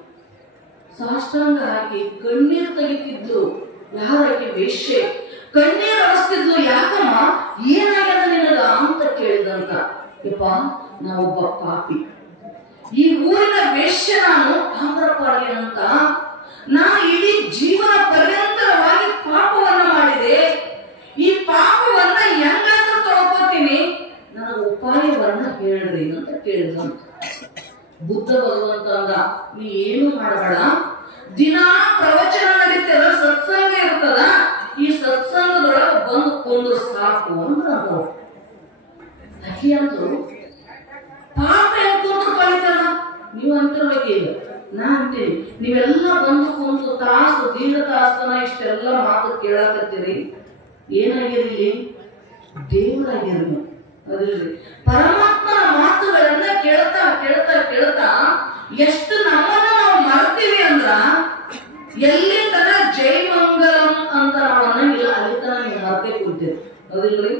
ಸಾಷ್ಟಾಂಗ ಹಾಕಿ ಕಣ್ಣೀರು ತೆಗಿತಿದ್ಲು. ಯಾರಾಕಿ ವೇಶ್ಯೆ ಕಣ್ಣೀರು ಹರಿಸ್ತಿದ್ಲು. ಯಾಕಮ್ಮ, ಏನಾಗ್ಯದ ನಿನಗ ಅಂತ ಕೇಳಿದಂತ. ಯಪ್ಪ, ನಾವೊಬ್ಬ ಪಾಪಿ, ಈ ಊರಿನ ವೇಶ್ಯ, ನಾನು ಆಮ್ರಪಾಲಿ ಅಂತ. ನಾನು ಇಡೀ ಜೀವನ ಪರ್ಯಂತರವಾಗಿ ಪಾಪವನ್ನ ಮಾಡಿದೆ. ಈ ಪಾಪವನ್ನ ಹೆಂಗಾದ್ರೂ ತೊಳ್ಕೋತೀನಿ, ನನ್ನ ಉಪಾಯವನ್ನ ಹೇಳ್ರಿ ಅಂತ ಕೇಳಿದಂತ. ಬುದ್ಧ ಭಗವಂತ ಅಂದ, ನೀ ಏನು ಮಾಡಬೇಡ, ದಿನಾ ಪ್ರವಚನ ನಡೀತದ, ಸತ್ಸಂಗ ಇರ್ತದ, ಈ ಸತ್ಸಂಗದೊಳಗೆ ಬಂದು ಕೊಂಡ್ರು ಸಾಕು ಅಂದ್ರ. ಅಂದ್ರು ಪಾಪ ಎಂತಂದ್ರು ಕಲಿತದ. ನೀವು ಅಂತಿರ್ಬೇಕೀಗ, ನಾ ಅಂತೀನಿ, ನೀವೆಲ್ಲ ಬಂದು ಕುಂತು ತಾಸು ದೀರ್ಘ ತಾಸ್ತನ ಇಷ್ಟೆಲ್ಲ ಮಾತು ಕೇಳಕತ್ತೀರಿ. ಏನಾಗಿರ್ಲಿ? ದೇವರಾಗಿರ್ಲಿ. ಅದಿಲ್ರಿ, ಪರಮಾತ್ಮನ ಮಾತುಗಳನ್ನ ಕೇಳ್ತಾ ಕೇಳ್ತಾ ಕೇಳ್ತಾ ಎಷ್ಟು ನಮ್ಮನ್ನ ನಾವು ಮರ್ತೀವಿ ಅಂದ್ರ, ಎಲ್ಲಿ ತನ ಜೈ ಮಂಗಲಂ ಅಂತ ನಾವು ಅನ್ನಂಗಿಲ್ಲ, ಅಲ್ಲಿ ತನ ನೀವು ಮರ್ತೇ ಕೂಡ್ತೀವಿ. ಅದಿಲ್ರಿ,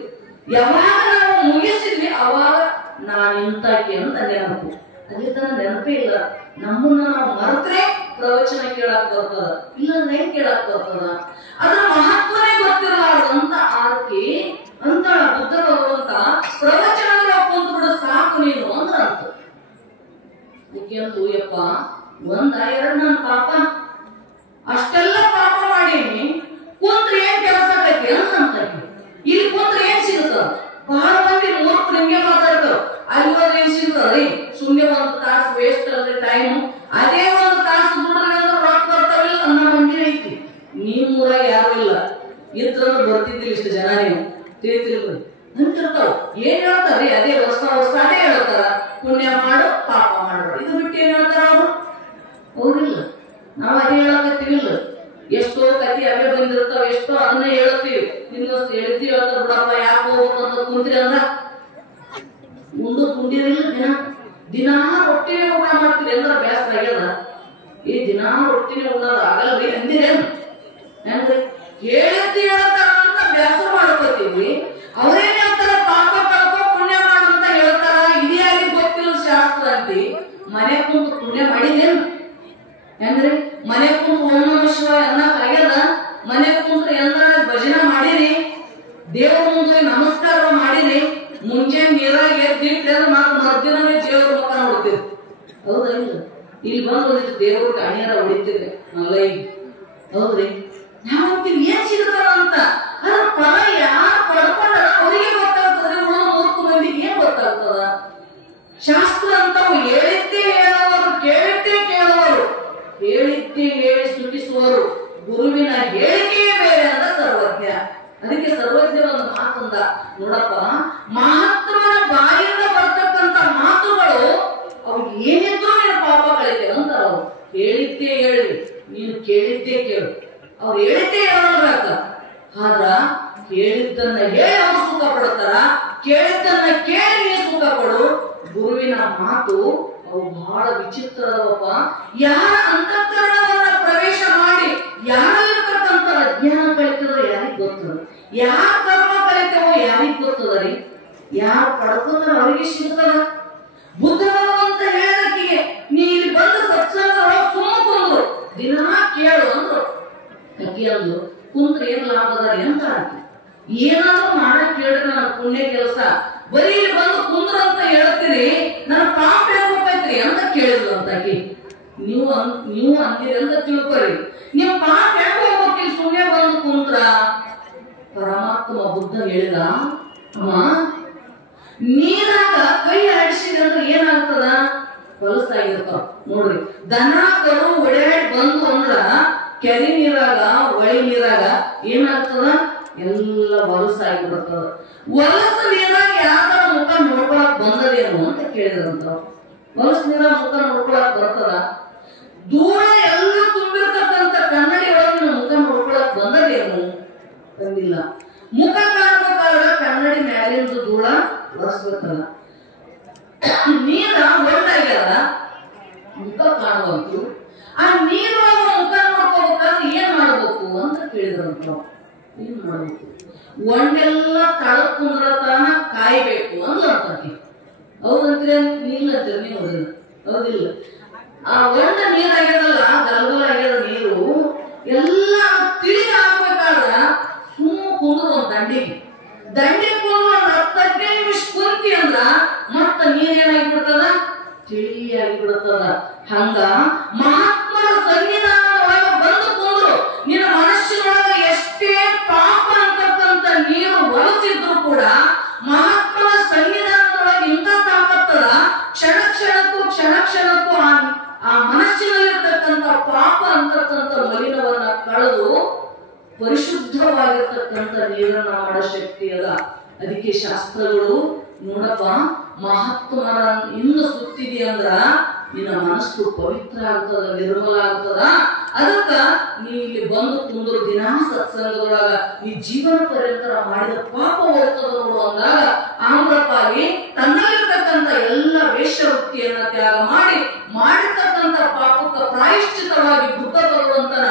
ಯಾವಾಗ ನಾವು ಮುಗಿಸಿದ್ವಿ ಅವಾಗ ನಾನು ಇಂತಾಕಿ ಅಂತ ನೆನಪು. ಅಲ್ಲಿ ತನ ನೆನಪೇ ಇಲ್ಲ. ನಮ್ಮನ್ನ ನಾವು ಮರೆತ್ರೆ ಪ್ರವಚನ ಕೇಳಕ್ ಬರ್ತದ, ಇಲ್ಲಂದ್ರೆ ಹೆಂಗ್ ಕೇಳಕ್ ಬರ್ತದ? ಅದ್ರ ಮಹತ್ವನೇ ಗೊತ್ತಿರಲಾರ್ದಂತ ಆರ್ಕಿ ಅಂತ ಬುದ್ಧ ಭಗವಂತ ಪ್ರವಚನ ಕುಂತು ಬಿಡ ಸಾಕು ನೀನು ಅಂದ್ರ ಅಂತ. ಯಾಕೆಂದು, ಯಪ್ಪ, ಒಂದ ಎರಡ್ ನನ್ನ ಪಾಪ, ಅಷ್ಟೆಲ್ಲ ಪಾಪ ಮಾಡೀನಿ, ಕುಂತ್ರೆ ಏನ್ ಕೆಲಸ ಆಗೈತಿ ಅಂತ. ಇಲ್ಲಿ ಕುಂತ್ರೆ ಏನ್ ಸಿಗುತ್ತ? ಬಹಳ ಮಂದಿ ಮೂರ್ಖರು ಹಿಂಗೆ ಮಾತಾಡ್ತಾರ. ಅಲ್ಲಿ ಹೋದ್ರೆ ಏನ್ ಸಿಗ್ತದ್ರಿ? ಸುಮ್ನೆ ಒಂದು ತಾಸು ವೇಸ್ಟ್ ಅಲ್ರಿ ಟೈಮ್. ಅದೇ ಒಂದು ತಾಸು ದುಡ್ರಿ ಅಂದ್ರೆ ರೊಕ್ಕ ಬರ್ತಾವಿಲ್ಲ ಅನ್ನೋ ಮಂದಿ ಐತಿ. ನಿಮ್ ಊರಾಗ ಯಾರು ಇಲ್ಲ, ಇದ್ರಂದ್ರೆ ಬರ್ತಿದ್ದಿಲ್ಲ ಇಷ್ಟು ಜನ. ನೀವು ತಿಳಿತಿರ್ಬೋದು ಅಂತಿರ್ತಾವ. ಏನ್ ಹೇಳ್ತಾರ್ರಿ? ಅದೇ ಹೊಸ ಅದೇ ಹೇಳ್ತಾರ, ಪುಣ್ಯ ಮಾಡು ಪಾಪ ಮಾಡು. ಇದು ಬಿಟ್ಟು ಏನ್ ಹೇಳ್ತಾರ ಅವರು? ಹೌದಿಲ್ಲ? ನಾವ್ ಅದೇ ಹೇಳಕತ್ತೀವಿಲ್ಲ. ಎಷ್ಟೋ ಕತಿ ಅವೇ ಬಂದಿರ್ತಾವ, ಎಷ್ಟೋ ಅದನ್ನೇ ಹೇಳ್ತೀವಿ. ಇನ್ನೊಂದು ಹೇಳ್ತೀವಿ ಅಂತ ಬಿಡಪ್ಪ, ಯಾಕೆ ಹೋಗ್ಬೇಕಂತ ಕುಂತ್ರಿ ಅಂದ್ರ ಮುಂದೆ ಕುಂಡಿರಿಲ್ಲ. ದಿನಾ ರೊಟ್ಟಿನೇ ಊಟ ಮಾಡ್ತೀವಿ ಅಂದ್ರೆ ಬೇಸರ ಆಗ್ಯದ. ಈ ದಿನಾ ರೊಟ್ಟಿನೇ ಉಣ್ಣೋದು ಆಗಲ್ರಿ ಅಂದಿರೇನು? ಹೆಂಗ್ರಿ? ಹೇಳ್ತೀವಿ ಅಂತ ಬೇಸರ ಮಾಡ್ಕೋತೀವಿ. ಅವ್ರೇನ್ ಹೇಳ್ತಾರ? ಪಾಪ ಕಳ್ಕೊ ಪುಣ್ಯ ಮಾಡಂತ ಹೇಳ್ತಾರ. ಇದ್ಯಾರಿಗೆ ಗೊತ್ತಿಲ್ಲ ಶಾಸ್ತ್ರ ಅಂತಿ. ಮನೆ ಕುಂತು ಪುಣ್ಯ ಮಾಡಿದೇನು? ಹೆಂಗ್ರಿ? ಮನೆ ಕುಂತು ಓಂ ನಮಃ ಶಿವಾಯ ಅನ್ನಕ್ ಆಗ್ಯದ? ಮನೆ ಕುಂತು ಎಲ್ಲರ ಭಜನೆ ಮಾಡಿರಿ, ದೇವ್ರ ಮುಂದೆ ನಮಸ್ಕಾರ ಮಾಡಿರಿ, ಮುಂಚೆ ನೀರಾಗ ಎದ್ದಿಟ್ರೆ ಮತ್ ಮರ್ದಿನೇ ದೇವ್ರ ಮುಖ ನೋಡ್ತೀವಿ. ಹೌದಾ? ಇಲ್ಲ ಇಲ್ಲಿ ಬಂದು ದೇವ್ರ ಕಣಿಯರ ಹೊಡಿತೀರಿ ಅಲ್ಲ ಈಗ, ಹೌದ್ರಿ? ನಾವು ಅಂತೀವಿ ಏನ್ ಸಿಗುತ್ತಲ್ಲ ಅಂತ. ಅದ್ರ ಫಲ ಯಾರು ಪಡ್ಕೊಂಡಾರ ಅವರಿಗೆ ಗೊತ್ತಾಗ್ತದೆ, ಉಳಿದ ಮೂರ್ಖ ಮಂದಿಗೆ ಏನ್ ಗೊತ್ತಾಗ್ತದ? ಶಾಸ್ತ್ರ ಅಂತವು ಹೇಳಿದ್ದೇ ಹೇಳುವರು, ಕೇಳಿದ್ದೇ ಕೇಳುವರು, ಹೇಳಿದ್ದೇ ಹೇಳಿ ಸುಖಿಸುವರು. ಗುರುವಿನ ಹೇಳಿಕೆಯೇ ಬೇರೆ ಅಂತ ಸರ್ವಜ್ಞ. ಅದಕ್ಕೆ ಸರ್ವಜ್ಞ ಒಂದು ಮಾತಂದ ನೋಡಪ್ಪ, ಮಹಾತ್ಮನ ಬಾಯಿಂದ ಬರ್ತಕ್ಕಂತ ಮಾತುಗಳು ಅವು ಏನಿದ್ರು ನೀನು ಪಾಪ ಕಳಿತೇವೆ ಅಂತಾರ. ಅವ್ರು ಹೇಳಿದ್ದೇ ಹೇಳಿ, ನೀನು ಕೇಳಿದ್ದೇ ಕೇಳು. ಅವ್ರು ಹೇಳಿದ್ದೇ ಹೇಳೋದ್ರಾಕ. ಆದ್ರ ಕೇಳಿದ್ದನ್ನ ಹೇಳಿ ಅವ್ರು ಸುಖ ಪಡ್ತಾರ, ಕೇಳಿದ್ದನ್ನ ಕೇಳಿ ನೀ ಸುಖ ಪಡು. ಗುರುವಿನ ಮಾತು ಅವು ಬಹಳ ವಿಚಿತ್ರ ಅದವಪ್ಪ. ಯಾರ ಅಂತಃಕರಣವನ್ನ ಪ್ರವೇಶ ಮಾಡಿ ಯಾರಿರ್ತಕ್ಕಂಥ ಅಜ್ಞಾನ ಕಲಿತದ್ರೆ ಯಾರಿಗ್ ಗೊತ್ತದ? ಯಾರ ಕರ್ಮ ಕಲಿತೇವೋ ಯಾರಿಗ್ ಗೊತ್ತದರಿ? ಯಾರು ಪಡ್ಕೋತಾರ ಅವರಿಗೆ ಸಿಗ್ತದ. ಬುದ್ಧ ಭಗವಂತ ಹೇಳಕ್ಕಿಗೆ ನೀ ಇಲ್ಲಿ ಬಂದು ಸತ್ಸಂಗ ಸುಮ್ಮಕೊಂಡ್ರು ದಿನಾ ಕೇಳು ಅಂದ್ರು. ಅಕ್ಕಿ ಅಂದ್ರು ಕುಂತ್ರೆ ಏನ್ ಲಾಭ ಅದರಿ ಅಂತ ಆಕಿ. ಏನಾದ್ರೂ ಮಾಡಕ್ ಕೇಳಿದ್ರೆ ನನ್ನ ಪುಣ್ಯ ಕೆಲಸ, ಬರೀ ಇಲ್ಲಿ ಬಂದು ಕುಂದ್ರ ಅಂತ ಹೇಳ್ತೀರಿ, ನನ್ನ ಪಾಪ ಹೇಳ್ಬೇಕೈತ್ರಿ ಅಂತ ಕೇಳಿದ್ರು ಅಂತ ಆಕಿ. ನೀವು ಅಂತೀರಿ ಅಂತ ತಿಳ್ಕೊರಿ. ನೀವು ಪಾಪ ಹೇಳ್ಕೋಬೇಕಿಲ್ಲ, ಸುಮ್ಮನೆ ಬಂದು ಕುಂತ್ರ. ಪರಮಾತ್ಮ ಬುದ್ಧ ಹೇಳಿದ, ಅಮ್ಮ ನೀರಾಗ ಕೈ ಆಡಿಸಿದ ಅಂದ್ರೆ ಏನಾಗ್ತದ? ಹೊಲಸಾಗಿರ್ತಾವ ನೋಡ್ರಿ. ದನ ಕರು ಒಡೆಯಾಡಿ ಬಂದು ಅಂದ್ರ ಕೆರೆ ನೀರಾಗ ಹೊಳಿ ನೀರಾಗ ಏನಾಗ್ತದ? ಎಲ್ಲ ಹೊಲಸಾಗಿ ಬರ್ತದ. ಹೊಲಸ ನೀರಾಗ ಯಾವ್ದಾರ ಮುಖ ನೋಡ್ಕೊಳಕ್ ಬಂದದೇನು ಅಂತ ಕೇಳಿದ್ರಂತ. ಹೊಲಸ ನೀರಾಗ ಮುಖ ನೋಡ್ಕೊಳಕ್ ಬರ್ತದ? ಧೂಳ ಎಲ್ಲ ತುಂಬಿರ್ತಕ್ಕಂಥ ಕನ್ನಡಿ ಒಳಗಿನ ಮುಖ ನೋಡ್ಕೊಳಕ್ ಬಂದದೇನು? ಬಂದಿಲ್ಲ. ಮುಖ ಕಾಣ್ಬೇಕಾದ್ರೆ ಕನ್ನಡಿ ಮ್ಯಾಲಿಂದ ಧೂಳ ಒರೆಸ್ಬೇಕಲ್ಲ. ನೀರ ಒಳ್ಳಾಗ್ಯಾರ, ಮುಖ ಕಾಣುವಂತು. ಆ ನೀರೊಳಗ ಮುಖ ನೋಡ್ಕೋಬೇಕಾದ್ರೆ ಏನ್ ಮಾಡ್ಬೇಕು ಅಂತ ಕೇಳಿದ್ರಂತ. ಏನ್ ಮಾಡ್ಬೇಕು? ಒಂಡೆಲ್ಲ ತಳಕ್ ಕುಂದ್ರತನ ಕಾಯ್ಬೇಕು ಅಂದ್ಲಂತಾಕಿ. ಹೌದಂತೀರ? ನೀಲ್ಲಂತೀರ ನೀವು? ಹೌದಿಲ್ಲ? ಆ ಒಂಡ ನೀರಾಗ್ಯದಲ್ಲ, ಗಲ್ಗಲ ಆಗ್ಯದ ನೀರು ಎಲ್ಲ ತಿಳಿ ಆಗ್ಬೇಕಾದ್ರ ಕುಂದ್ರು ಒಂದ್ ದಂಡಿ ಕುಂದ್ರು ಒಂದ್ 10 ನಿಮಿಷ ಕುಂತಿ ಅಂದ್ರ ಮತ್ತ ನೀರೇನಾಗಿಬಿಡ್ತದ? ತಿಳಿಯಾಗಿಬಿಡ್ತದ. ಹಂಗ ಮಹಾತ್ಮರ ಸಂವಿಧಾನದೊಳಗ ಬಂದು ಕುಂದ್ರು ನಿನ್ನ ಮನಸ್ಸಿನೊಳಗ ಎಷ್ಟೇ ಪಾಪ ಅಂತಕ್ಕಂಥ ನೀರು ಒಲಿಸಿದ್ರು ಕೂಡ ಮಹಾತ್ಮನ ಸಂವಿಧಾನದೊಳಗ ಇಂಥ ತಾಕತ್ತದ. ಕ್ಷಣ ಕ್ಷಣಕ್ಕೂ ಆ ಮನಸ್ಸಿನಲ್ಲಿರ್ತಕ್ಕಂಥ ಪಾಪ ಅಂತಕ್ಕಂಥ ಮಲಿನವನ್ನ ಕಳೆದು ಪರಿಶುದ್ಧವಾಗಿರ್ತಕ್ಕಂಥ ನೀರನ್ನ ಮಾಡೋ ಶಕ್ತಿ ಅದ. ಅದಕ್ಕೆ ಶಾಸ್ತ್ರಗಳು ನೋಡಪ್ಪ, ಮಹಾತ್ಮರ ಇನ್ನು ಸುತ್ತಿದಿ ಅಂದ್ರ ನಿನ್ನ ಮನಸ್ಸು ಪವಿತ್ರ ಆಗ್ತದ, ನಿರ್ಮಲ ಆಗ್ತದ. ಅದಕ್ಕ ನೀ ಇಲ್ಲಿ ಬಂದು ಕುಂದ್ರು ದಿನಾ ಸತ್ಸಂಗದೊಳಗ ಈ ಜೀವನ ಪರ್ಯಂತರ ಮಾಡಿದ ಪಾಪ ಹೋಗ್ತದ ನೋಡು ಅಂದಾಗ ಆಮ್ರಪಾಲಿ ತನ್ನಲ್ಲಿರ್ತಕ್ಕಂಥ ಎಲ್ಲ ವೇಷವೃತ್ತಿಯನ್ನ ತ್ಯಾಗ ಮಾಡಿ ಮಾಡಿರ್ತಕ್ಕಂಥ ಪಾಪಕ್ಕ ಪ್ರಾಯಶ್ಚಿತವಾಗಿ ಬುದ್ಧ ಭಗವಂತನ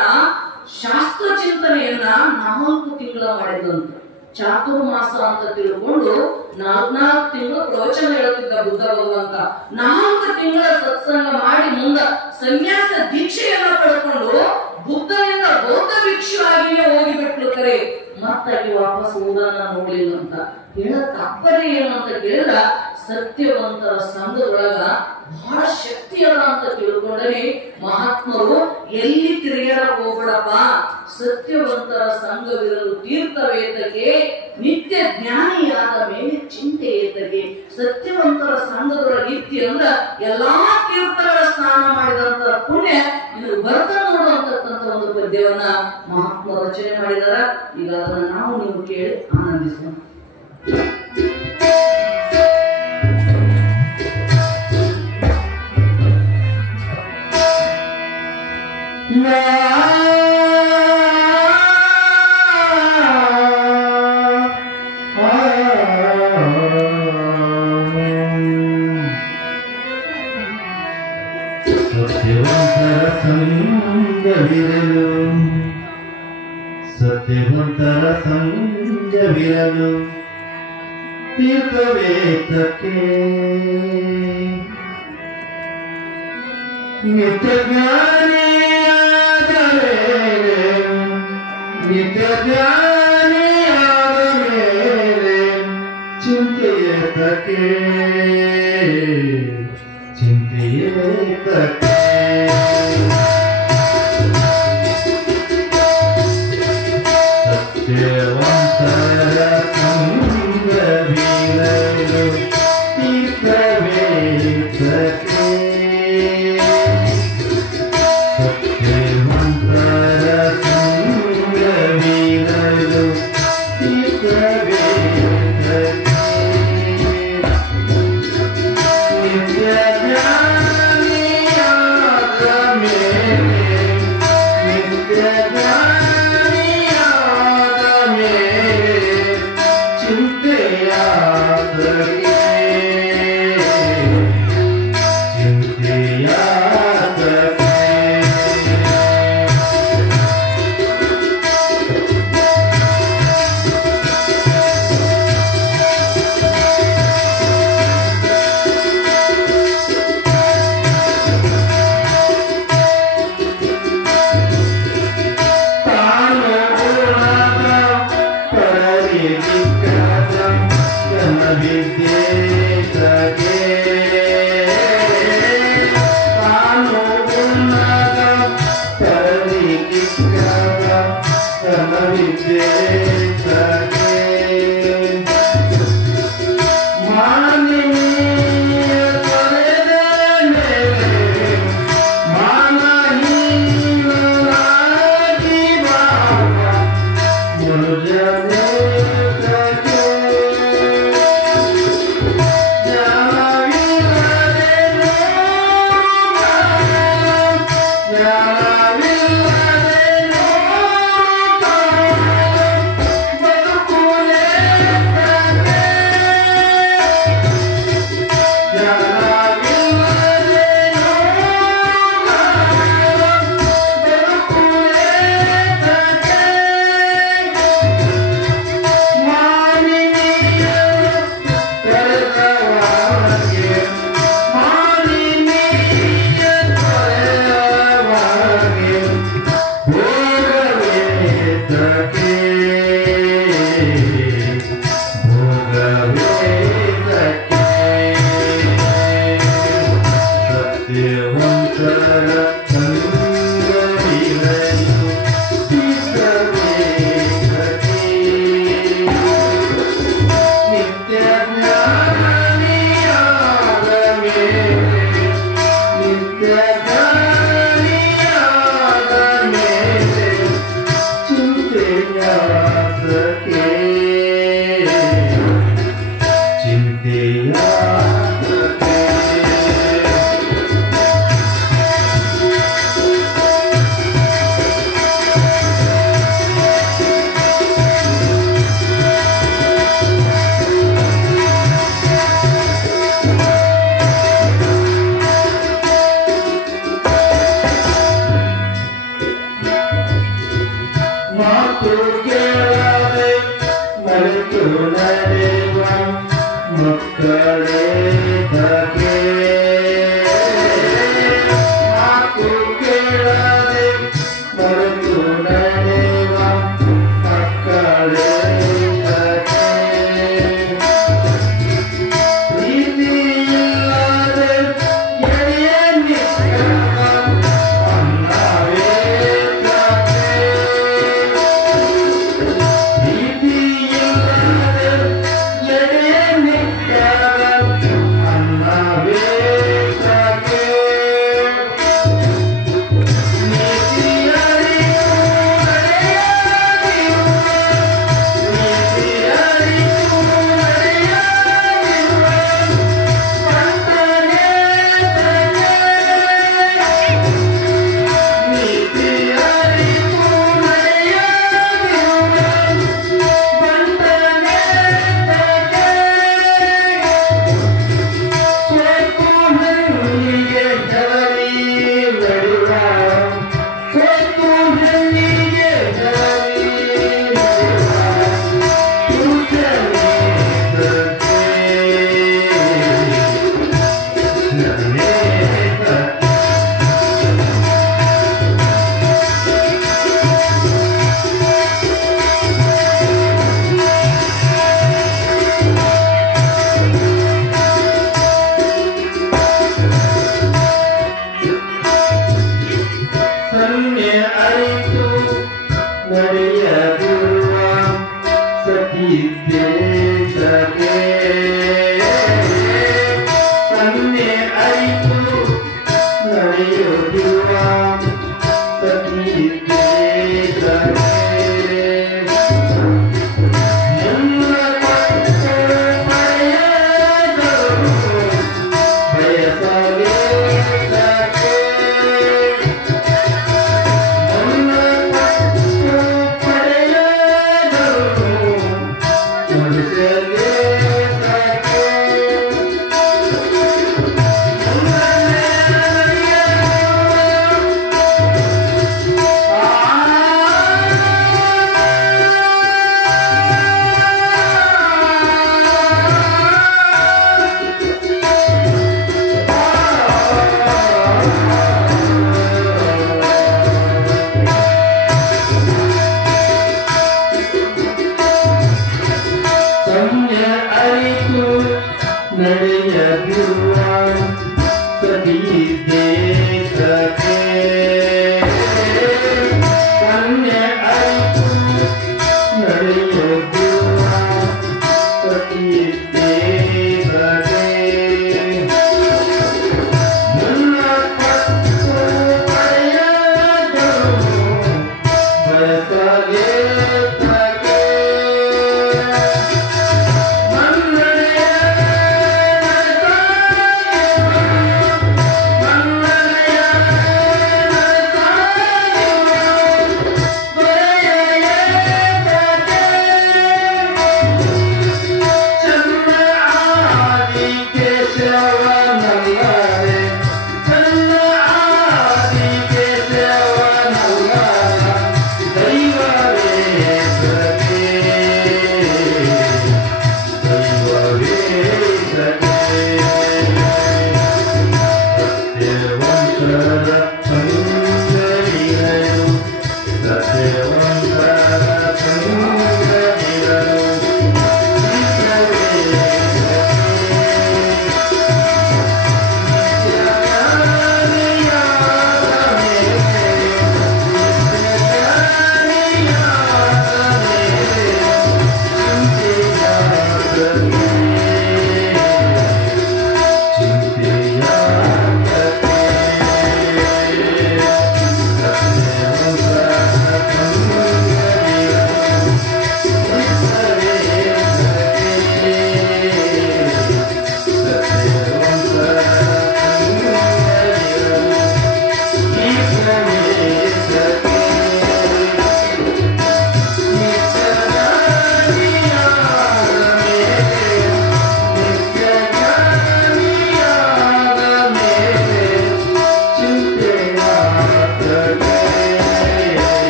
ಶಾಸ್ತ್ರ ಚಿಂತನೆಯನ್ನ 4 ತಿಂಗಳ ಮಾಡಿದಂತ. ಚಾತುರ್ಮಾಸ ಅಂತ ತಿಳ್ಕೊಂಡು 4 ತಿಂಗಳು ಪ್ರವಚನ ಹೇಳ್ತಿದ್ದ ಬುದ್ಧ ಭಗವಂತ. 4 ತಿಂಗಳ ಸತ್ಸಂಗ ಮಾಡಿ ಮುಂದ ಸನ್ಯಾಸ ದೀಕ್ಷೆಯನ್ನ ಪಡ್ಕೊಂಡು ಬುದ್ಧನಿಂದ ಬೌದ್ಧ ಭಿಕ್ಷು ಆಗಿಯೇ ಹೋಗಿಬಿಟ್ಲು. ಕರೆ ಮತ್ತಾಗಿ ವಾಪಸ್ ಊರನ್ನ ನೋಡ್ಲಿಲ್ಲ ಅಂತ ಹೇಳ ತಪ್ಪನೇ ಏನು ಅಂತ ಕೇಳಿದ್ರ, ಸತ್ಯವಂತರ ಸಂಘದೊಳಗ ಬಹಳ ಶಕ್ತಿ ಅದ ಅಂತ ತಿಳ್ಕೊಂಡರೆ ಮಹಾತ್ಮರು ಎಲ್ಲಿ ತಿರುಗಾಡಕ್ ಹೋಗ್ಬಿಡಪ್ಪ, ಸತ್ಯವಂತರ ಸಂಘವಿರಲು ತೀರ್ಥವೇತಕ್ಕೆ, ನಿತ್ಯ ಜ್ಞಾನಿಯಾದ ಮೇಲೆ ಚಿಂತೆ ಏತಕ್ಕೆ. ಸತ್ಯವಂತರ ಸಂಘದೊಳಗೆ ಇತ್ತಿ ಅಂದ್ರ ಎಲ್ಲಾ ತೀರ್ಥಗಳ ಸ್ನಾನ ಮಾಡಿದಂತ ಪುಣ್ಯ ಇದು ಬರ್ತ ನೋಡುವಂತಕ್ಕಂಥ ಒಂದು ಪದ್ಯವನ್ನ ಮಹಾತ್ಮ ರಚನೆ ಮಾಡಿದಾರ. ಈಗ ಅದನ್ನ ನಾವು ನೀವು ಕೇಳಿ ಆನಂದಿಸೋಣ. ಸತ್ಯವಂತರ ಸಂಘವಿರಲು ತೀರ್ಥವೇತಕ್ಕೆ, ನಿತ್ಯ ಜ್ಞಾನಿಯಾದ ಮೇಲೆ ಚಿಂತೆಯೇತಕ್ಕೆ, ಚಿಂತೆಯೇತಕ್ಕೆ.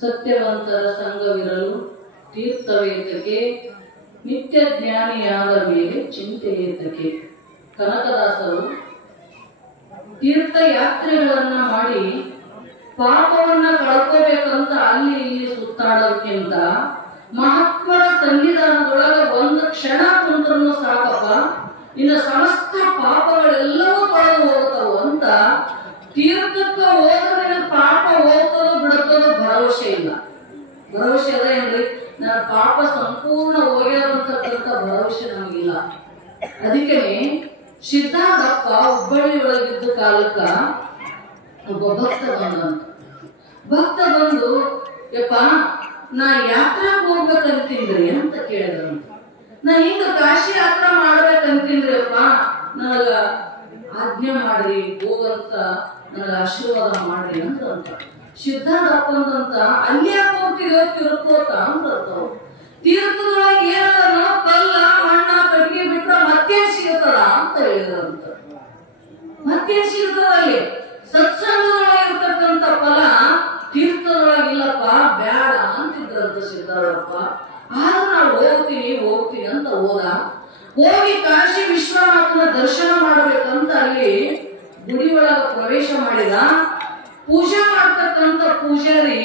ಸತ್ಯವಂತರ ಸಂಘವಿರಲು ತೀರ್ಥವೇತಕ್ಕೆ, ನಿತ್ಯ ಜ್ಞಾನಿಯಾದ ಮೇಲೆ ಚಿಂತೆಯೇತಕ್ಕೆ. ಕನಕದಾಸರು ತೀರ್ಥಯಾತ್ರೆಗಳನ್ನ ಮಾಡಿ ಪಾಪವನ್ನ ಕಳ್ಕೋಬೇಕಂತ ಅಲ್ಲಿ ಇಲ್ಲಿ ಸುತ್ತಾಡೋದಕ್ಕಿಂತ ಮಹಾತ್ಮರ ಸನ್ನಿಧಾನದೊಳಗೆ ಒಂದು ಕ್ಷಣ ಕುಂತ್ರೂ ಸಾಕಪ್ಪ, ಇನ್ನು ಸಮಸ್ತ ಪಾಪಗಳೆಲ್ಲವೂ ತೊಳೆದು ಹೋಗ್ತಾವ ಅಂತ ತೀರ್ಥಕ್ಕೆ ಹೋದ್ರೆ ಪಾಪ ಹೋಗ್ತದೋ ಬಿಡುತ್ತದೋ ಭರವಸೆ ಇಲ್ಲ. ಭರವಸೆ ಅದ ಏನ್ರಿ, ನನ್ನ ಪಾಪ ಸಂಪೂರ್ಣ ಹೋಗ್ಯಾರಂತಕ್ಕಂಥ ಭರವಸೆ ನಮಗಿಲ್ಲ. ಅದಕ್ಕೆ ಸಿದ್ಧಾರ್ಥಪ್ಪ ಹುಬ್ಬಳ್ಳಿ ಒಳಗಿದ್ದ ಕಾಲಕ್ಕ ಒಬ್ಬ ಭಕ್ತ ಬಂದು ಯಪ್ಪ ನಾ ಯಾತ್ರಾಕ್ ಹೋಗ್ಬೇಕಂತೀನ್ರಿ ಅಂತ ಕೇಳಿದ್ರಂತ. ನಾ ಹಿಂಗ ಕಾಶಿ ಯಾತ್ರಾ ಮಾಡ್ಬೇಕಂತೀನ್ರಿ ಅಪ್ಪ, ನನಗ ಆಜ್ಞೆ ಮಾಡ್ರಿ, ಹೋಗಂತ ನನಗ ಆಶೀರ್ವಾದ ಮಾಡ್ರಿ ಅಂತ ಸಿದ್ಧಾರ್ಥಪ್ಪಂತ ಅಲ್ಲಿ ಯಾಕೆ ಹೋಗ್ತೀವೋ ತಿರುಕೋತ ಅಂತವ್. ತೀರ್ಥದೊಳಗೆ ಏನದ ಕಲ್ಲ ಮಣ್ಣ ಕಟ್ಟಿಗೆ ಬಿಟ್ರ ಮತ್ತೇನ್ ಸಿಗುತ್ತದ ಅಂತ ಹೇಳಿದ್ರಂತ. ಮತ್ತೇನ್ ಸಿಗುತ್ತದ ಅಲ್ಲಿ? ಸತ್ಸಂಗದೊಳಗೆ ಇರ್ತಕ್ಕಂಥ ಫಲ ತೀರ್ಥದೊಳಗಿಲ್ಲಪ್ಪ, ಬ್ಯಾಡ ಅಂತಿದ್ರಂತ ಸಿದ್ಧಾರ್ಥಪ್ಪ. ಆದ್ರೂ ನಾವು ಹೋಗ್ತೀನಿ ಅಂತ ಹೋಗಿ ಕಾಶಿ ವಿಶ್ವನಾಥನ ದರ್ಶನ ಮಾಡ್ಬೇಕಂತ ಅಲ್ಲಿ ಗುಡಿ ಒಳಗ ಪ್ರವೇಶ ಮಾಡಿದ. ಪೂಜೆ ಮಾಡ್ತಕ್ಕಂಥ ಪೂಜಾರಿ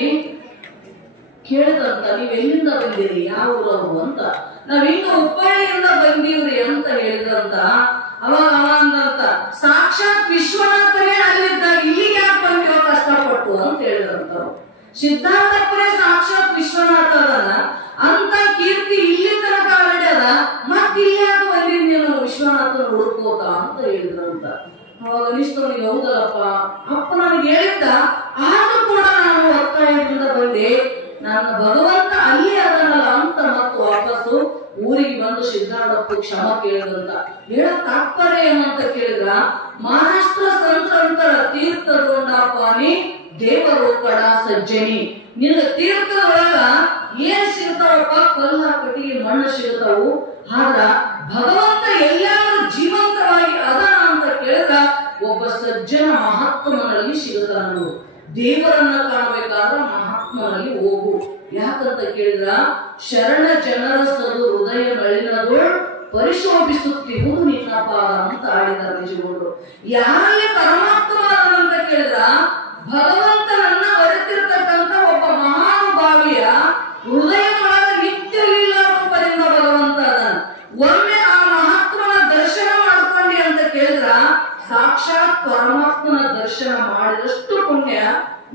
ಕೇಳಿದಂತ ನೀವ್ ಎಲ್ಲಿಂದ ಬಂದಿರಿ, ಯಾವ ಊರವರು ಅಂತ. ನಾವ್ ಹಿಂಗ ಹುಬ್ಬಳ್ಳಿಯಿಂದ ಬಂದೀವ್ರಿ ಅಂತ ಹೇಳಿದ್ರಂತ. ಅವಾಗ ಅಂದಂತ ಸಾಕ್ಷಾತ್ ವಿಶ್ವನಾಥನೇ ಅಲ್ಲಿದ್ದಾಗ ಇಲ್ಲಿಗೆ ಯಾಕೆ ಬಂದಿರೋ ಕಷ್ಟಪಟ್ಟು ಅಂತ ಹೇಳಿದ್ರಂತ. ಸಿದ್ಧಾರ್ಥಪ್ಪನೇ ಸಾಕ್ಷಾತ್ ವಿಶ್ವನಾಥ ಅದನ್ನ ಅಂತ ಕೀರ್ತಿ ಇಲ್ಲಿ ತನಕ ಅದ, ಮತ್ ಇಲ್ಲಿ ಯಾಕೆ ಬಂದಿರಿ ನೀನು ವಿಶ್ವನಾಥನ ಹುಡುಕೋತ ಅಂತ ಹೇಳಿದ್ರಂತ. ಅವಾಗ ಅನಿಸ್ತವನಿಗೆ ಹೌದಲ್ಲಪ್ಪ, ಅಪ್ಪ ನನಗೆ ಹೇಳಿದ್ದ, ಆದ್ರೂ ಕೂಡ ನಾನು ಒತ್ತಾಯದಿಂದ ಬಂದೆ, ನನ್ನ ಭಗವಂತ ಅಲ್ಲಿ ಅದನ್ನಲ್ಲ ಅಂತ ಮತ್ತು ವಾಪಸ್ಸು ಊರಿಗೆ ಬಂದು ಸಿದ್ಧಾರ್ಥಪ್ಪ ಕ್ಷಮ ಕೇಳಿದಂತ. ಹೇಳ ತಾತ್ಪರ್ಯ ಏನಂತ ಕೇಳಿದ್ರ, ಮಹಾರಾಷ್ಟ್ರ ಸಂತರ ತೀರ್ಥಗೊಂಡಾಪಾನಿ ದೇವರು ಕಡ ಸಜ್ಜನಿ. ನಿನಗ ತೀರ್ಥದೊಳಗ ಏನ್ ಸಿಗ್ತಾವಪ್ಪ, ಕಲ್ಲ ಕಟ್ಟಿಗೆ ಮಣ್ಣು ಸಿಗ್ತಾವು, ಆದ್ರ ಭಗವಂತ ಎಲ್ಲಾದ್ರೂ ಜೀವಂತವಾಗಿ ಅದನ ಅಂತ ಕೇಳಿದ್ರ ಒಬ್ಬ ಸಜ್ಜನ ಮಹಾತ್ಮನಲ್ಲಿ ಸಿಗುತ್ತಾನ. ದೇವರನ್ನ ಕಾಣಬೇಕಾದ್ರೆ ಮಹಾತ್ಮನಲ್ಲಿ ಹೋಗು. ಯಾಕಂತ ಕೇಳಿದ್ರ ಶರಣ ಜನರ ಸದು ಹೃದಯ ನಳಿನದು ಪರಿಶೋಭಿಸುತ್ತಿರುವುದು ನಿನ್ನ ಪಾದ ಅಂತ ಆಡಿದ್ದಾರೆ ನಿಜಗೊಂಡು. ಯಾರಲ್ಲಿ ಪರಮಾತ್ಮ ಅಂತ ಕೇಳಿದ್ರ ಭಗವಂತನನ್ನ ಅರಿತಿರ್ತಕ್ಕಂಥ ಒಬ್ಬ ಮಹಾನುಭಾವಿಯ ಹೃದಯದೊಳಗ ನಿತ್ಯವಿಲ್ಲ ರೂಪದಿಂದ ಭಗವಂತ ಅದನ್ನ. ಒಮ್ಮೆ ಆ ಮಹಾತ್ಮನ ದರ್ಶನ ಮಾಡ್ಕೊಂಡಿ ಅಂತ ಕೇಳಿದ್ರ ಸಾಕ್ಷಾತ್ ಪರಮಾತ್ಮನ ದರ್ಶನ ಮಾಡಿದಷ್ಟು ಪುಣ್ಯ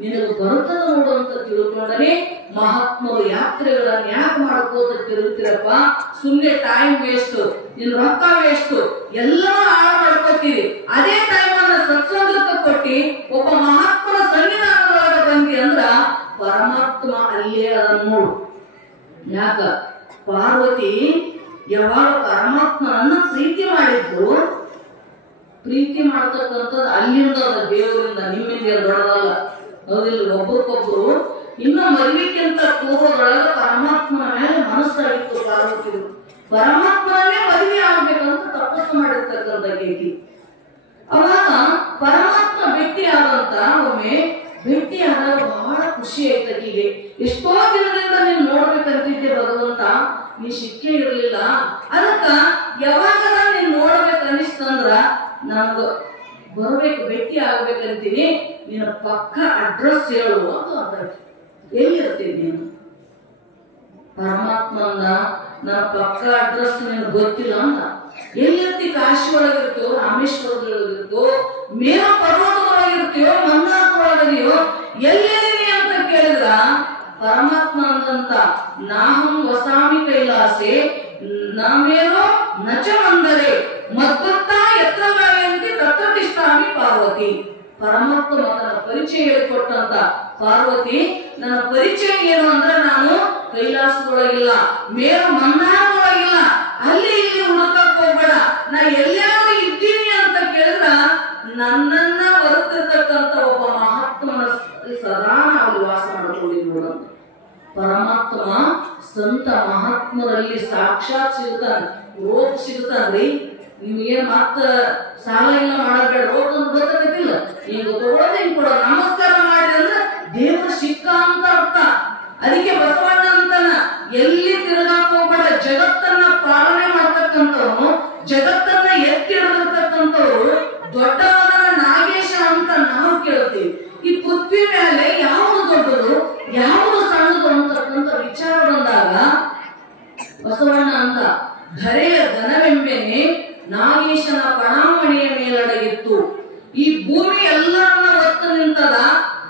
ನಿನಗೆ ಬರುತ್ತದೆ ನೋಡು ಅಂತ ತಿಳ್ಕೊಂಡನೆ ಮಹಾತ್ಮರು ಯಾತ್ರೆಗಳನ್ನ ಯಾಕೆ ಮಾಡ್ಕೋತ ತಿರುಗ್ತಿರಪ್ಪ, ಸುಮ್ಮನೆ ಟೈಮ್ ವೇಸ್ಟ್, ನಿನ್ ರೊಕ್ಕ ವೇಸ್ಟ್, ಎಲ್ಲ ಹಾಳು ಮಾಡ್ಕೋತೀವಿ. ಅದೇ ಟೈಮ್ ಅನ್ನ ಸತ್ಸಂಗಕ್ಕೆ ಕೊಟ್ಟಿ ಒಬ್ಬ ಮಹಾತ್ಮನ ಸನ್ನಿಧಾನದೊಳಗ ಬಂದಿ ಅಂದ್ರ ಪರಮಾತ್ಮ ಅಲ್ಲೇ ಅದನ್ನ ನೋಡು. ಯಾಕ ಪಾರ್ವತಿ ಯಾವಾಗ ಪರಮಾತ್ಮನನ್ನ ಪ್ರೀತಿ ಮಾಡಿದ್ರು, ಪ್ರೀತಿ ಮಾಡ್ತಕ್ಕಂಥದ್ದು ಅಲ್ಲಿಂದ ದೇವರಿಂದ, ನಿಮ್ಮಿಂದ ದೊಡ್ಡದಲ್ಲ, ಹೌದಿಲ್ಲ. ಒಬ್ಬರಿಗೊಬ್ರು ಇನ್ನು ಮದುವೆಕ್ಕಿಂತ ಪೂರ್ವದೊಳಗ ಪರಮಾತ್ಮನ ಮೇಲೆ ಮನಸ್ಸಾಗಿತ್ತು ಪಾರ್ವತಿ. ಪರಮಾತ್ಮನೇ ಮದುವೆ ಆಗ್ಬೇಕಂತ ತಪಸ್ಸು ಮಾಡಿರ್ತಕ್ಕಂಥ ಕೇಳಿ. ಅವಾಗ ಪರಮಾತ್ಮ ಭೇಟಿ ಆದಂತ ಒಮ್ಮೆ ಭೇಟಿ ಆದಾಗ ಬಹಳ ಖುಷಿ ಆಯ್ತಕಿಗೆ. ಎಷ್ಟೋ ದಿನದಿಂದ ನೀನ್ ನೋಡ್ಬೇಕಂತಿದ್ದೆ ಭಗವಂತ, ನೀ ಸಿಕ್ಕೇ ಇರ್ಲಿಲ್ಲ. ಅದಕ್ಕ ಯಾವಾಗ ನೀನ್ ನೋಡ್ಬೇಕು ಅನಿಸ್ತಂದ್ರ ನನ್ಗ ಬರ್ಬೇಕು, ಭೇಟಿ ಆಗ್ಬೇಕಂತೀನಿ, ನಿನ್ನ ಪಕ್ಕ ಅಡ್ರೆಸ್ ಹೇಳು ಅಂತ. ಎಲ್ಲಿರ್ತೀನಿ ನೀನು? ಪರಮಾತ್ಮಂದ ನನ್ನ ಪಕ್ಕ ಅಡ್ರೆಸ್ ನಿನಗೆ ಗೊತ್ತಿಲ್ಲ ಅಂತ. ಎಲ್ಲಿರ್ತಿ? ಕಾಶಿ ಒಳಗಿರ್ತೀವೋ, ರಾಮೇಶ್ವರದೊಳಗಿರ್ತೀವೋ, ಮೇರ ಪರ್ವತದೊಳಗಿರ್ತೀವೋ, ಮಂದಾರದೊಳಗಿದೆಯೋ, ಎಲ್ಲಿದ್ದೀನಿ ಅಂತ ಕೇಳಿದ್ರ ಪರಮಾತ್ಮ ಅಂದಂತ ನಾಹಂ ವಸಾಮಿ ಕೈಲಾಸೆ ನಾವೇನೋ ನಚ ಮಂದರೆ ಮದ್ಭಕ್ತ ಎತ್ರ ಗಾಯಂತಿ ತತ್ರ ತಿಷ್ಠಾಮಿ ಪಾರ್ವತಿ. ಪರಮಾತ್ಮ ತನ್ನ ಪರಿಚಯ ಹೇಳಿಕೊಟ್ಟಂತ ಪಾರ್ವತಿ, ನನ್ನ ಪರಿಚಯ ಏನು ಅಂದ್ರೆ ನಾನು ಕೈಲಾಸದೊಳಗಿಲ್ಲ, ಮೇರು ಮಂದಾರದೊಳಗಿಲ್ಲ, ಅಲ್ಲಿ ಇಲ್ಲಿ ಹುಡುಕಕ್ ಹೋಗ್ಬೇಡ, ನಾ ಎಲ್ಲಾದ್ರೂ ಇದ್ದೀನಿ ಅಂತ ಕೇಳಿದ್ರ ನನ್ನನ್ನ ಹೊರತಿರ್ತಕ್ಕಂಥ ಒಬ್ಬ ಮಹಾತ್ಮನ ಸದಾ ನಾವು ವಾಸ ಮಾಡ್ಕೊಂಡಿದ್ದು. ಪರಮಾತ್ಮ ಸಂತ ಮಹಾತ್ಮರಲ್ಲಿ ಸಾಕ್ಷಾತ್ ಸಿಗುತ್ತಾನೆ, ರೋಗ ಸಿಗುತ್ತಾನ್ರಿ. ನಿಮ್ಗೇನ್ ಮತ್ತ ಸಾಲ ಇಲ್ಲ ಮಾಡಬೇಡ, ರೋಗ ಗೊತ್ತಾಗತ್ತಿಲ್ಲ, ಈಗ ತಗೊಳ್ಳೋದು ಹಿಂಗ್ ಕೊಡೋ, ನಮಸ್ಕಾರ ಮಾಡಿ ಅಂದ್ರೆ ದೇವರ ಸಿಕ್ಕ ಅಂತ ಅರ್ಥ. ಅದಕ್ಕೆ ಬಸವಣ್ಣ ಅಂತಾನ, ಎಲ್ಲಿ ತಿರುಗಾಕ ಹೋಗ್ಬೇಡ, ಜಗತ್ತನ್ನ ಪಾಲನೆ ಮಾಡ್ತಕ್ಕಂಥವ್ರು, ಜಗತ್ತನ್ನ ಎತ್ತಿ ಹಿಡಿದಿರ್ತಕ್ಕಂಥವ್ರು ದೊಡ್ಡವನ ನಾಗೇಶ ಅಂತ ನಾವು ಕೇಳ್ತೀವಿ. ಈ ಪೃಥ್ವಿ ಮೇಲೆ ಯಾವುದು ದೊಡ್ಡದು ಯಾವುದು ಸಣ್ಣದು ಅಂತಕ್ಕಂಥ ವಿಚಾರ ಬಂದಾಗ ಬಸವಣ್ಣ ಅಂತ, ಧರೆಯ ಘನವೆಂಬೆನೆ ನಾಗೇಶನ ಪಣಾಮಣಿಯ ಮೇಲಡಗಿತ್ತು. ಈ ಭೂಮಿ ಎಲ್ಲರನ್ನ ಒತ್ತು ನಿಂತದ,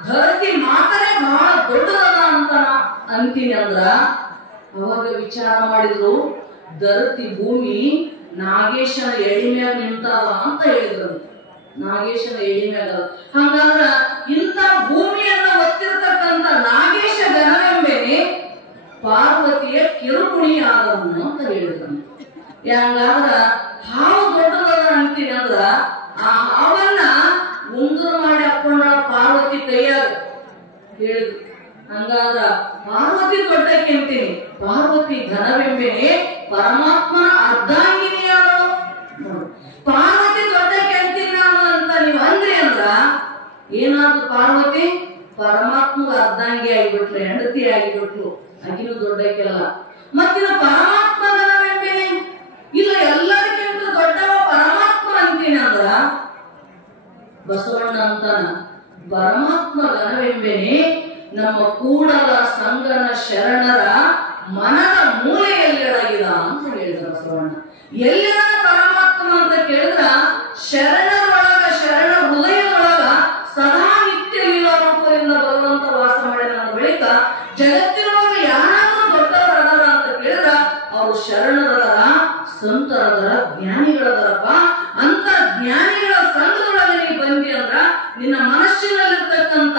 ಧರತಿ ಮಾತನೇ ಬಹಳ ದೊಡ್ಡದದ ಅಂತ ಅಂತೀನಿ ಅಂದ್ರ ಅವಾಗ ವಿಚಾರ ಮಾಡಿದ್ರು. ಧರತಿ ಭೂಮಿ ನಾಗೇಶನ ಎಡಿಮ್ಯಾಗ ನಿಂತಾವ ಅಂತ ಹೇಳಿದ್ರು. ನಾಗೇಶನ ಎಡಿಮ್ಯಾಗ ಹಂಗಾದ್ರ ಇಂಥ ಭೂಮಿಯನ್ನ ಒತ್ತಿರ್ತಕ್ಕಂಥ ನಾಗೇಶ ಘನವೆಂಬೆನೆ ಪಾರ್ವತಿಯ ಕಿರುಕುಣಿ ಆದವನು ಅಂತ ಹೇಳಿದ್ರು. ಹಂಗಾದ್ರ ಹಾವು ದೊಡ್ಡದದ ಅಂತೀನಿ ಅಂದ್ರ ಆ ಹಾವನ್ನ ಉಂಗುರ ಮಾಡಿ ಹಾಕೊಂಡ ಪಾರ್ವತಿ ಕೈಯಾಗ ಹೇಳಿದ್ರು. ಹಂಗಾದ್ರ ಪಾರ್ವತಿ ದೊಡ್ಡಕ್ಕೆ ಅಂತೀನಿ, ಪಾರ್ವತಿ ಘನವೆಂಬೆನೆ ಪರಮಾತ್ಮನ ಅರ್ಧಾಂಗಿನಿಯಾದಳು. ಪಾರ್ವತಿ ದೊಡ್ಡಕ್ಕೆ ಅಂತೀನಿ ನಾನು ಅಂತ ನೀವ್ ಅಂದ್ರಿ ಅಂದ್ರ ಏನಾದ್ರು ಪಾರ್ವತಿ ಪರಮಾತ್ಮಗ ಅರ್ಧಾಂಗಿ ಆಗಿಬಿಟ್ಲು, ಹೆಂಡತಿ ಆಗಿಬಿಟ್ಲು, ಆಕಿನೂ ದೊಡ್ಡಕ್ಕೆಲ್ಲ. ಮತ್ತಿನ ಪರಮಾತ್ಮ ಘನವೆಂಬೆನೆ ಇಲ್ಲ, ಎಲ್ಲರಿಗಿಂತ ದೊಡ್ಡವ ಪರಮಾತ್ಮ ಅಂತೀನಿ ಅಂದ್ರ ಬಸವಣ್ಣ ಅಂತಾನ, ಪರಮಾತ್ಮ ಘನವೆಂಬೆನೆ ನಮ್ಮ ಕೂಡಲ ಸಂಗನ ಬಸವಣ್ಣ. ಎಲ್ಲಿನ ಪರಮಾತ್ಮ ಅಂತ ಕೇಳಿದ್ರ ಶರಣರೊಳಗ, ಶರಣ ಹೃದಯದೊಳಗ ಸದಾ ನಿತ್ಯ ಲೀಲಾರೂಪದಿಂದ ಭಗವಂತ ವಾಸ ಮಾಡಿದ ಬಳಿಕ ಜಗತ್ತಿನೊಳಗ ಯಾರಾದ್ರೂ ದೊಡ್ಡವರದಾರ ಅಂತ ಕೇಳಿದ್ರ ಅವರು ಶರಣರದಾರ, ಸಂತರದಾರ, ಜ್ಞಾನಿಗಳದಾರಪ್ಪ. ಅಂತ ಜ್ಞಾನಿಗಳ ಸಂಘದೊಳಗೆ ನೀ ಬಂದಿ ಅಂದ್ರ ನಿನ್ನ ಮನಸ್ಸಿನಲ್ಲಿರ್ತಕ್ಕಂತ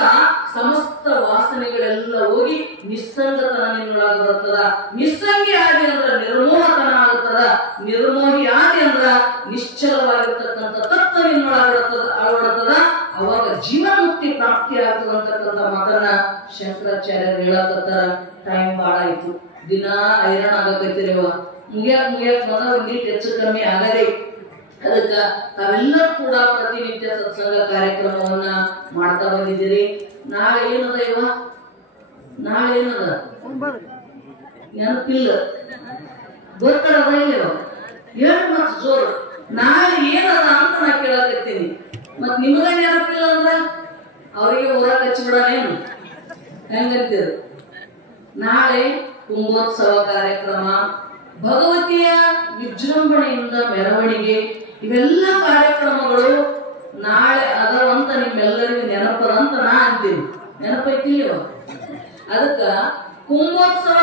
ಸಮಸ್ತ ವಾಸನೆಗಳೆಲ್ಲ ಹೋಗಿ ನಿಸ್ಸಂಗತನ ನಿನ್ನೊಳಗ ಬರ್ತದ. ನಿಸ್ಸಂಗಿ ಆದಿ ಅಂದ್ರ ನಿರ್ಮೋಹತನ ಆಗುತ್ತದ. ನಿರ್ಮೋಹಿ ಆದಿ ಅಂದ್ರ ನಿಶ್ಚಲವಾಗಿರ್ತಕ್ಕಂಥ ತತ್ವ ನಿನ್ನೊಳಗ ಅಳವಡುತ್ತದ. ಅವಾಗ ಜೀವನ್ಮುಕ್ತಿ ಪ್ರಾಪ್ತಿ ಆಗ್ತದ ಅಂತಕ್ಕಂಥ ಮಾತನ್ನ ಶಂಕರಾಚಾರ್ಯರು ಹೇಳಕತ್ತಾರ. ಟೈಮ್ ಬಾಳ ಆಯ್ತು, ದಿನ ಹೈರಾಣ ಆಗಕೈತಿರಿವ. ಮುಗಿಯಾಕ್ ಬಂದ ಒಂದಿಟ್ಟು ಹೆಚ್ಚು ಕಮ್ಮಿ ಆಗದೆ. ಅದಕ್ಕ ತಾವೆಲ್ಲರೂ ಕೂಡ ಪ್ರತಿನಿತ್ಯ ಸತ್ಸಂಗ ಕಾರ್ಯಕ್ರಮವನ್ನ ಮಾಡ್ತಾ ಬಂದಿದ್ದೀರಿ. ನಾಳೆ ಏನದ ಇವ? ನಾಳೆ ಏನದ ನೆನಪಿಲ್ಲ, ಗೊತ್ತದ ಇಲ್ಲ? ಹೇಳಿ ಮತ್ ಜೋರು. ನಾಳೆ ಏನದ ಅಂತ ನಾ ಕೇಳಕತ್ತೀನಿ. ಮತ್ ನಿಮಗ ನೆನಪಿಲ್ಲ ಅಂದ್ರ ಅವ್ರಿಗೆ ಹೊರಗೆ ಹಚ್ಚಿಬಿಡೋನೇನು? ಹೆಂಗಂತೀರ? ನಾಳೆ ಕುಂಭೋತ್ಸವ ಕಾರ್ಯಕ್ರಮ, ಭಗವತಿಯ ವಿಜೃಂಭಣೆಯಿಂದ ಮೆರವಣಿಗೆ, ಇವೆಲ್ಲ ಕಾರ್ಯಕ್ರಮಗಳು ನಾಳೆ ಅದವಂತ ನಿಮ್ಮೆಲ್ಲರಿಗೂ ನೆನಪದಂತ ನಾ ಅಂತೀನಿ. ನೆನಪೈತಿಲ್ವ? ಅದಕ್ಕ ಕುಂಭೋತ್ಸವ